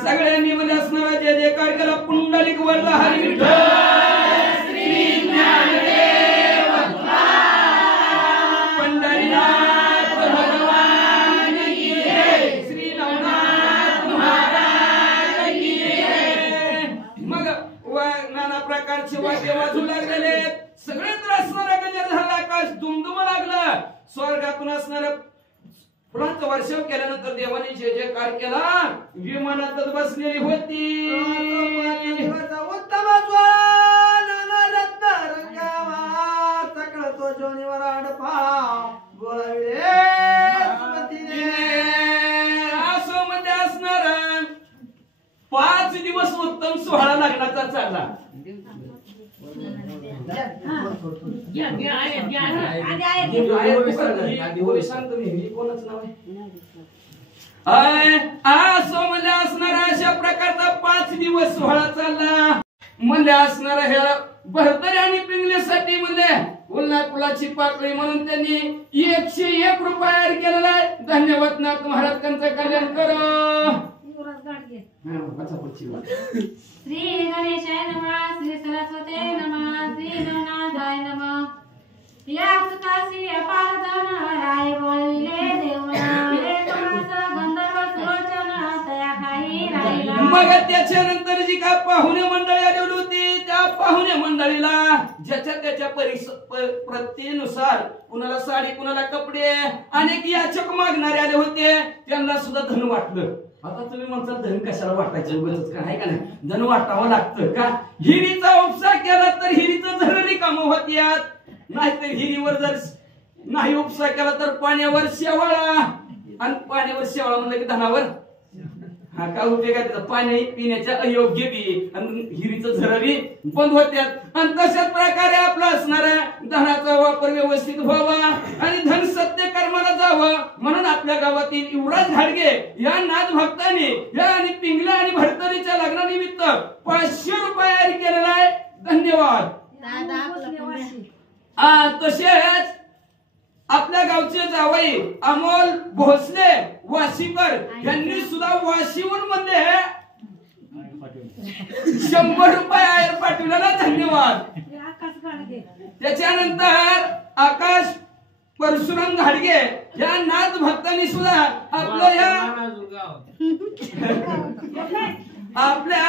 सगळ्यांनी मध्ये असणारा जय जयकार केला पुंडलिक वरला हरी श्री ज्ञानदेव पंढरीनाथ भगवान की जय श्री नवनाथ महाराज की जय मग नाना प्रकारचे वाद्य वाजू लागलेले सगळेच असणारा गजर झाला आकाश दुमदुम लागला स्वर्गातून असणारा फुलांचं वर्षाव केल्यानंतर देवाने जय जयकार केला विमानातच बसलेली होती उत्तम सकळ तो जोनीवर आडपा असो मध्ये असणार 5 दिवस उत्तम सोहळा लग्नाचा चालला असणारा अशा प्रकारचा 5 दिवस सोहळा चालला म्हणजे असणारा ह्या भरतरी आणि पिंगलेसाठी म्हणजे उल्हा फुलाची पाकळी म्हणून त्यांनी 101 रुपया केलेला आहे धन्यवाद नाथ महाराज त्यांचं कल्याण करो श्री गणेशाय नमः श्री सरस्वते नमः श्री नवनाथाय नमः या सुखासी अपार धन हराय बोलले देवना एकमास गंधर्व सुलोचन तया काही राहिला मग त्याच्यानंतर जी का पाहुणे मंडळी आलेली होती त्या पाहुणे मंडळीला ज्याच्या त्याच्या प्रतीनुसार कुणाला साडी कुणाला कपडे अनेक याचक मागणारे आले होते त्यांना सुद्धा धन वाटलं आता तुम्ही म्हणता धन कशाला वाटायचं उगाच का आहे का नाही धन वाटावं लागतं का हिरीचा उपसा केला तर हिरीचं धन रिकाम होत्यात नाहीतर हिरीवर जर नाही उपसा केला तर पाण्यावर शेवाळा आणि पाण्यावर शेवाळा म्हणलं की धनावर हा काय उपयोग आहे त्याचा पाणी पिण्याच्या अयोग्य बी आणि हिरीचं झरबी बंद होत्यात आणि तशाच प्रकारे आपला असणारा धनाचा वापर व्यवस्थित व्हावा आणि धन सत्य कर्माला जावं म्हणून आपल्या गावातील युवराज घाडगे या नाथ भक्तांनी या आणि पिंगला आणि भरतरीच्या लग्नानिमित्त 500 रुपये केलेला आहे धन्यवाद तसेच आपल्या गावचे जावई अमोल भोसले वाशीकर यांनी सुद्धा वाशीवर मध्ये 100 रुपये आयर पाठवलेला धन्यवाद त्याच्यानंतर आकाश परशुराम घाडगे या नाथ भक्तांनी सुद्धा आपलं या आपल्या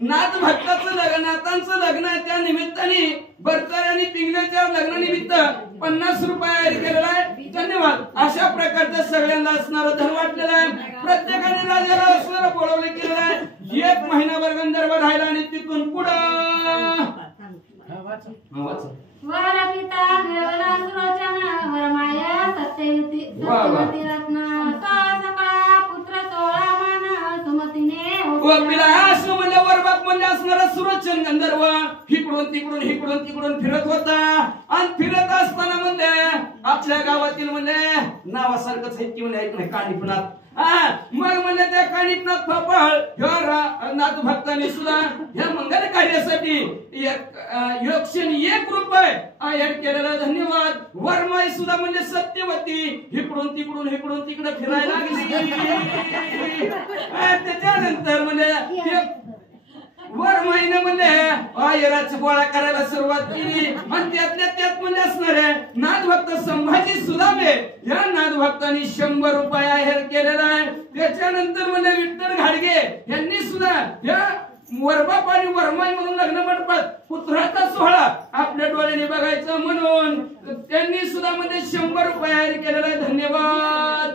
नाथ भक्ताचं लग्न, नातांचं लग्न, त्या निमित्ताने बरतर आणि पिंगल्याच्या लग्नानिमित्त 50 रुपये केलेला आहे. धन्यवाद. अशा प्रकारचं सगळ्यांना असणारं धन वाटलेलं आहे. प्रत्येकाने राजाला असणारं बोलवलं केलेलं आहे. 1 महिनाभर गंधर्व राहिला आणि तिथून पुढं वर पिता देवला सुरोचना वरमाया सत्यवती रत्न सका पुत्र 16 मान सुमतीने विलास म्हणजे वरबाप म्हणजे असणारा सुरोचन गंधर्व इकडून तिकडून फिरत होता. आणि फिरत असताना म्हणजे आपल्या गावातील म्हणजे नावासारखंच आहे की म्हणजे काणीपणात मग म्हणजे त्या काणीपणात फपळ नाथ भक्तांनी सुद्धा या मंगल कार्यासाठी 101 रुपये ऍड केलेला. धन्यवाद. वरमाई सुद्धा म्हणजे सत्यवती इकडून तिकडे फिरायला लागली. त्याच्यानंतर म्हणजे वरमाईने म्हणजे आयराची गोळा करायला सुरुवात केली. आणि त्यातल्या त्यात म्हणजे असणारे नाथ भक्त संभाजी सुदामे या नाथ भक्तांनी 100 रुपये आहेर केलेला आहे. त्याच्यानंतर म्हणजे विठ्ठल घाडगे यांनी सुद्धा या वरबाप आणि वरमाई म्हणून लग्न मंडपात पुत्राचा सोहळा आपल्या डोळ्याने बघायचं म्हणून त्यांनी सुद्धा म्हणजे 100 रुपये आहेर केलेला आहे. धन्यवाद.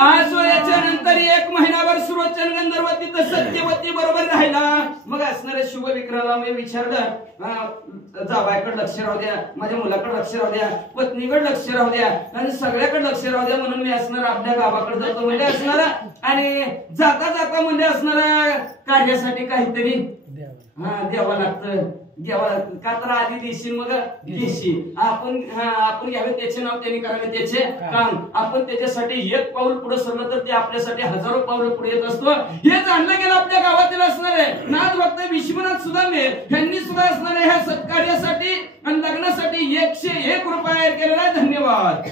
आज याच्यानंतर 1 महिनाभर सुरोचन गंधर्व तिथं सत्यवती बरोबर राहिला. मग असणाऱ्या शुभ विक्राला मी विचारलं जावायकडे लक्ष राहू द्या, माझ्या मुलाकडे लक्ष राहू द्या, पत्नीकडे लक्ष राहू द्या आणि सगळ्याकडे लक्ष राहू द्या म्हणून मी असणार आपल्या गावाकडे जातो म्हणजे असणार आणि जाता म्हणजे असणारा कार्यासाठी काहीतरी द्यावं लागतं. का तर आधी देशी मग देशी आपण घ्यावे त्याचे नाव त्यांनी करावे त्याचे काम. आपण त्याच्यासाठी 1 पाऊल पुढे सरलं तर ते आपल्यासाठी हजारो पाऊल पुढे येत असतो. हे जाणलं गेलं आपल्या गावातील असणारे नाथ भक्त विश्वनाथ सुदामे यांनी सुद्धा असणारे ह्या सत्कार्यासाठी आणि लग्नासाठी 101 रुपये केलेला आहे. धन्यवाद.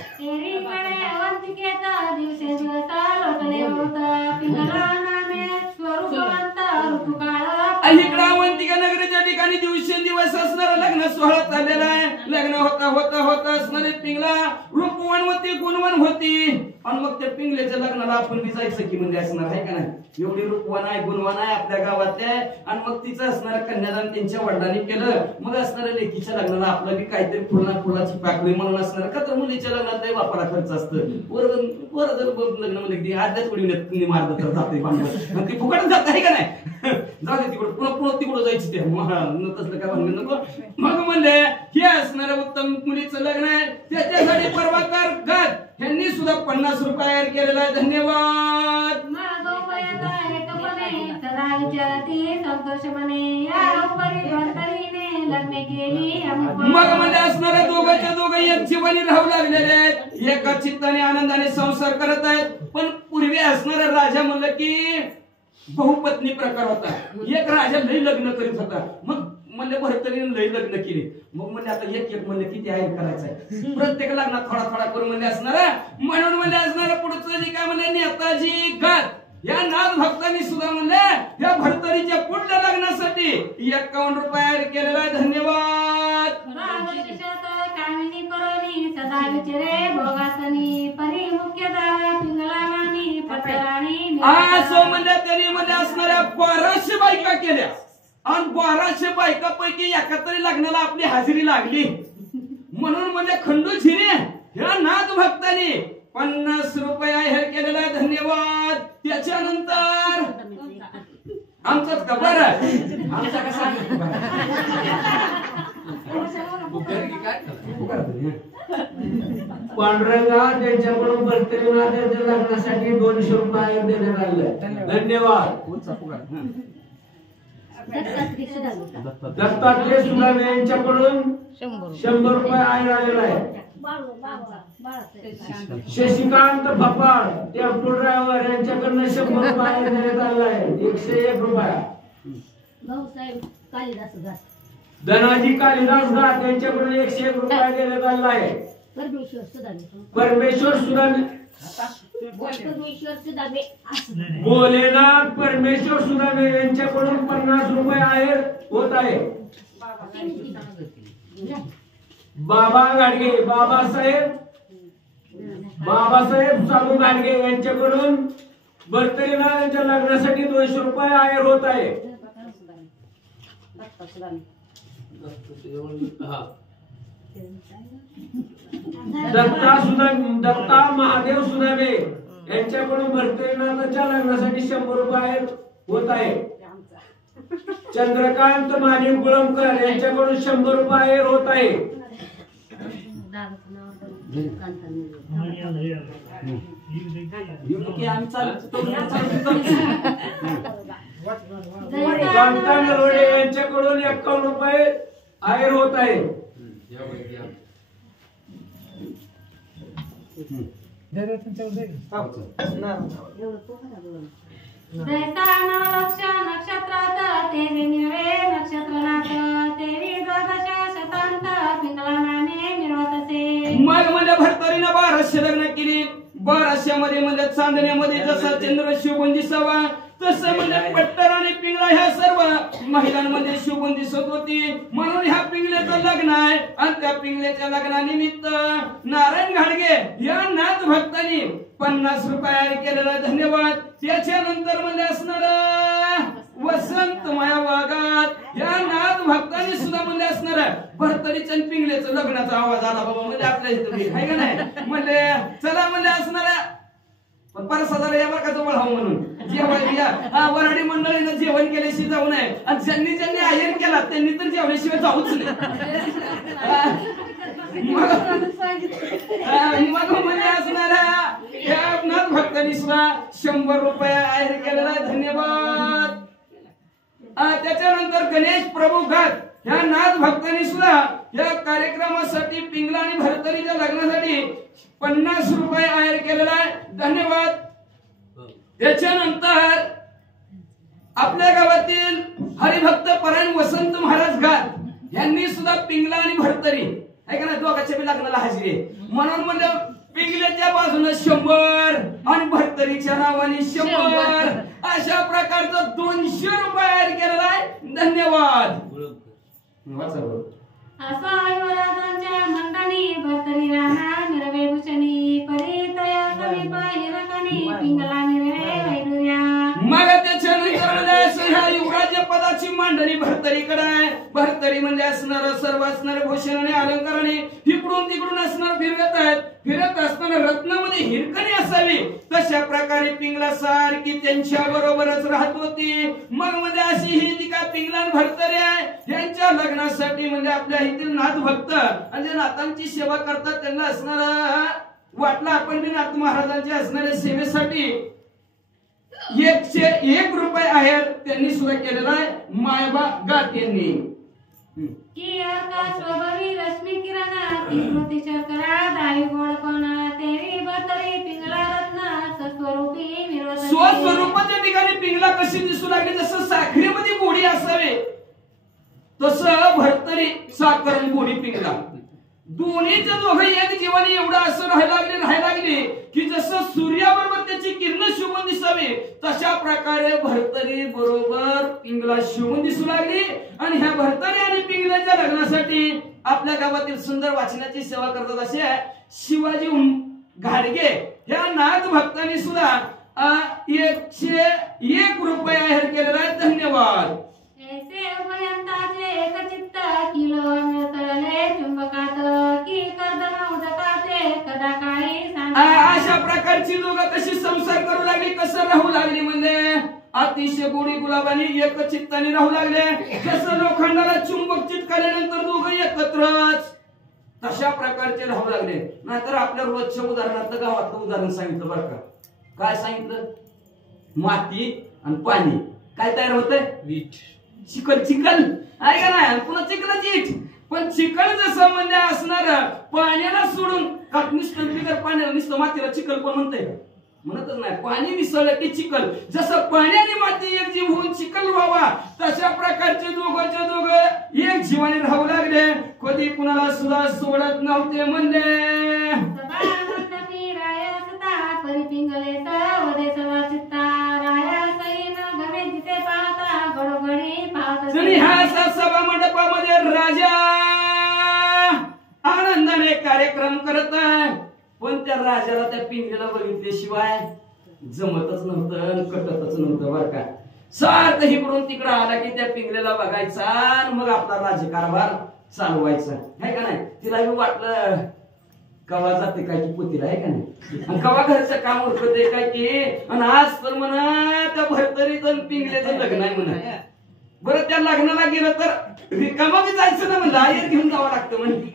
अवंतिका नगरीच्या ठिकाणी दिवसेंदिवस असणारा लग्न सोहळा चाललेला आहे. लग्न होता असणारे पिंगला रूपवानवती गुणवान होती. आणि मग त्या पिंगल्याच्या लग्नाला आपण बी जायचं की म्हणजे असणार आहे का नाही. एवढी रूपवान आहे गुणवान आहे आपल्या गावातल्या आणि मग तिचं असणारं कन्यादान त्यांच्या वडिलांनी केलं. मग असणाऱ्या लेकीच्या लग्नाला आपलं बी काहीतरी फुलाची पाकळी म्हणून असणार का तर मुलीच्या लग्नात लय वापरा खर्च असतं. पोरं जर लग्न म्हणजे आदल्याच वेळी मारलं तर जाते बांधलं ती फुकट जात आहे का नाही. जाऊ दे तिकडे पुन्हा तिकडं जायची ते तसलं काय म्हणलं नको. मग म्हणले हे असणारं उत्तम मुलीचं लग्न आहे त्याच्यासाठी प्रभाकर गट यांनी सुद्धा 50 रुपये केलेला आहे. धन्यवाद. मग म्हणजे असणाऱ्या दोघं एक जीवनी राहू लागलेले आहेत. एका चित्ताने आनंदाने संसार करत आहेत. पण पूर्वी असणारा राजा म्हणलं की बहुपत्नी प्रकार होता. एक राजा लई लग्न करीत होता. मग म्हणजे भरतरीने लई लग्न केले. मग म्हणजे आता एक म्हणलं किती आहे करायचंय प्रत्येक लग्नात थोडा करून म्हणजे असणार म्हणून म्हणजे असणार पुढचं जे काय म्हणजे नेताजी गट या नाथ भक्तांनी सुद्धा म्हणले या भरतरीच्या पुढल्या लग्नासाठी 51 रुपये केलेला आहे. धन्यवाद. असं म्हणजे त्यांनी म्हणजे असणाऱ्या 1200 बायका केल्या आणि 1200 बायकापैकी एका तरी लग्नाला आपली हजेरी लागली. म्हणून म्हणजे खंडू झिरे या नाथ भक्तांनी 50 रुपये हे केलेला आहे. धन्यवाद. त्याच्यानंतर आमचाच खबर आमचा कसा पांडुरंगा त्यांच्याकडून भरतरीनाथाच्या लग्नासाठी 200 रुपये देण्यात आले. धन्यवाद. दत्तात्रय सुदामे यांच्याकडून 100 रुपये आलेला आहे. शशिकांत भपाळ टेम्पो ड्रायव्हर यांच्याकडून 100 रुपये देण्यात आला आहे. 101 रुपया. धनाजी कालिदास घाट यांच्याकडून 101 रुपये देण्यात आला आहे. परमेश्वर सुदामे भोलेनाथ परमेश्वर सुदामे यांच्याकडून 50 रुपये आहेर होत आहे. बाबा गाडगे, बाबासाहेब साबू गाडगे यांच्याकडून भरतरीच्या लग्नासाठी 200 रुपये आहेर होत आहे. दत्ता महादेव सुदामे यांच्याकडून भरतरीनाथाच्या लग्नासाठी 100 रुपये आहेर होत आहे. चंद्रकांत मानिक गुळमकर यांच्याकडून 100 रुपये आहेर होत आहे. कांता नरोडे यांच्याकडून 51 रुपये आहेर होत आहे. नक्षत्रात तेवी मिळवे नक्षत्रनाथ तेवी द्वादश शतांत पिंगला नामे मिळवत असे. मग म्हणजे भरतरीनं 1200 लग्न केली. 1200 मध्ये म्हणजे चांदण्यामध्ये जसा चंद्र शोभून दिसावा तसं म्हणजे पट्टर आणि पिंगळा ह्या सर्व महिलांमध्ये शोभून दिसत होती. म्हणून ह्या पिंगल्याचं लग्न आहे. आणि त्या पिंगल्याच्या लग्नानिमित्त नारायण घाडगे या नाथ भक्तांनी 50 रुपये केलेला धन्यवाद. त्याच्यानंतर म्हणजे असणार वसंत माया वागात या नाथ भक्तांनी सुद्धा म्हणजे असणार भरतरीच्या आणि पिंगल्याचं लग्नाचा आवाज आला बाबा म्हणजे आपल्या इथे आहे का नाही. म्हणजे चला म्हणजे असणार पण 5,000 या बरं का जवळ हवं म्हणून जेवण या वराडी मंडळीनं जेवण केल्याशिवाय जाऊ नये. आणि ज्यांनी आहेर केला त्यांनी तर जेवल्याशिवाय जाऊच नाही. मग म्हणजे असणाऱ्या या नाथ भक्तांनी सुद्धा 100 रुपये आहेर केलेला धन्यवाद. त्याच्यानंतर गणेश प्रभू घाट ह्या नाथ भक्तांनी सुद्धा या कार्यक्रमासाठी पिंगला आणि भरतरीच्या लग्नासाठी 50 रुपये आहेर केलेला आहे धन्यवाद. त्याच्यानंतर आपल्या गावातील हरिभक्त परायण वसंत महाराज घाट यांनी सुद्धा पिंगला आणि भरतरी आहे का ना दोघांच्या बी लग्नाला हजेरी आहे. म्हणून म्हणजे पिंगल्याच्या बाजूने 100 आणि भरतरीच्या नावाने 100 अशा प्रकारचं 200 रुपये आहेर केलेला आहे धन्यवाद. असं युवराजांच्या मंडळी भरतरी राहणार मिरवे भूषणी परितया समीप हिरकणी पिंगला मिरवे वैडुर्या. मग त्याच्यानंतर ह्या युवराज्य पदाची मंडळी भरतरीकडे आहे. भरतरी म्हणजे असणार सर्व असणारे भूषण आणि अलंकाराने इकडून तिकडून असणार फिरत आहेत. फिरत असताना रत्नामध्ये हिरकणी असावी तशा प्रकारे पिंगला सारखी त्यांच्या बरोबरच राहत होती. मग म्हणजे अशी ही जी काय पिंगला भरतरी आहे यांच्या लग्नासाठी म्हणजे आपल्या इथील नाथ भक्त आणि नाथांची सेवा करतात त्यांना असणारा वाटला आपण बी नाथ महाराजांच्या असणाऱ्या सेवेसाठी 101 रुपये आहेर त्यांनी सुद्धा केलेला आहे. मायबा गात यांनी की आकाश स्वभावी रश्मी किरणा ती कृती शर्करा दाई गोडपणा तेरी भरतरी पिंगला रत्न स्वस्वरूपी मिळवत असे. स्वस्वरूपाच्या ठिकाणी पिंगला कशी दिसू लागली जसं साखरेमध्ये गोडी असावे तसं भरतरी साखर आणि गोडी पिंगला दोन्हीचं दोघं एक जीवाने एवढं असं राहायला लागले की जसं सूर्याबरोबर त्याची किरण शोभून दिसावी तशा प्रकारे भरतरी बरोबर पिंगला शोभून दिसू लागली. आणि ह्या भरतरी आणि पिंगल्याच्या लग्नासाठी आपल्या गावातील सुंदर वाचनाची सेवा करतात असे शिवाजी घाडगे ह्या नाथ भक्तांनी सुद्धा 101 रुपये आहेर केलेला आहे धन्यवाद. ऐसे उभयंताचे एकचित्त किलो मिळतले चुंबकात की कर्दमा उदकाचे कदा काही अशा प्रकारची दोघं कशी संसार करू लागली कसं राहू लागली म्हणजे अतिशय गोडी गुलाबाने एकचित्ताने राहू लागले. जसं लोखंडाला चुंबक चिटकाल्यानंतर दोघं एकत्रच तशा प्रकारचे राहू लागले. नाहीतर आपल्या रोजच्या उदाहरणार्थ गावातलं उदाहरण सांगितलं बरं का. काय सांगितलं माती आणि पाणी काय तयार होतंय वीट चिखल आहे का नाही पुन्हा चिखलाची इट. पण चिखल जसं म्हणजे असणार पाण्याला सोडून नुसतं पाण्याला नुसतं मातीला चिखल पण म्हणतंय का म्हणतच नाही. पाणी मिसळलं की चिखल जसं पाण्याने माती एक जीव होऊन चिखल व्हावा तशा प्रकारचे दोघंच्या दोघं एक जीवाने राहू लागले. कधी कुणाला सुद्धा सोडत नव्हते म्हणजे परिपिंगले वदे सदा चित्ता राया सैन गमे जिथे पाहता गडोगडी पाहत जरी ह्या सभा मंडपामध्ये राजा कार्यक्रम करत आहे, पण त्या राजाला त्या पिंगलेला बघितल्याशिवाय जमतच नव्हतं, कटतच नव्हतं बरं का. सारखं इकडून तिकडं आला की त्या पिंगलेला बघायचा आणि मग आपला राज्यकारभार चालवायचा आहे का नाही. तिला बी वाटलं कवा जाते काय की पोतीला आहे का नाही, आणि कवा घरचं काम उरकते काय की. आणि आज तर म्हणा त्या भरतरीचं पिंगलेचं लग्न आहे म्हणा. बरं त्या लग्नाला गेलं तर रिकामा बी जायचं ना म्हणलं, आयर घेऊन जावं लागतं म्हणजे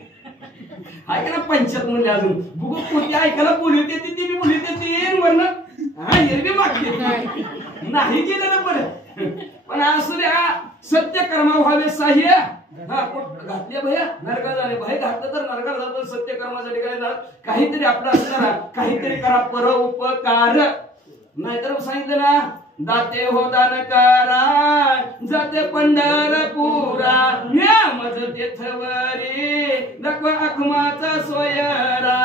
आहे का ना. पंचायत म्हणले अजून बुगू पोती ऐकायला बोलवते ती बी बोलवते ती वरण हा एरबी मागते नाही गेलं ना बरं. पण असू द्या सत्य कर्मा व्हावे साह्य. हा घातले भया नरका झाले, भय घातलं तर नरकाला जातो. सत्य कर्मासाठी काय काहीतरी आपला असणार, काहीतरी करा पर उपकार. नाहीतर सांगितलं ना दाते हो दान करा जाते पंढरपुरा न्यामज तेथवरी दाखवा अखमाचा सोयरा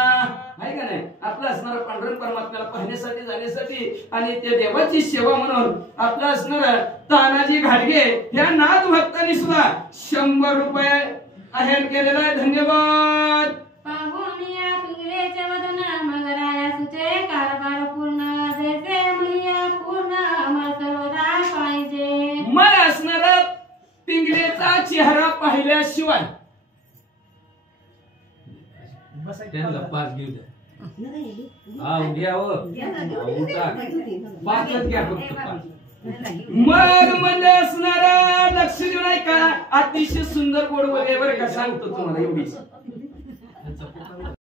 आहे का नाही. आपलं असणार पांडुरंग परमात्म्याला पाहण्यासाठी जाण्यासाठी आणि त्या देवाची सेवा म्हणून आपलं असणार तानाजी घाटगे या नाथ भक्तांनी सुद्धा 100 रुपये आहेर केलेला आहे. धन्यवाद. पाहुनिया पिंगलेचे वदन मगराया सुचे कारभार पूर्ण जैसे मैया पूर्ण अमर सर्वदा पाहिजे. मला असणार पिंगलेचा चेहरा पाहिल्याशिवाय त्यांना 5 घेऊ द्या. हा घ्या हो उठा 5च घ्या फक्त 5. मग म्हणजे असणारा लक्ष देऊन ऐका. अतिशय सुंदर गोड वगैरे बरं का सांगतो तुम्हाला एवढीच.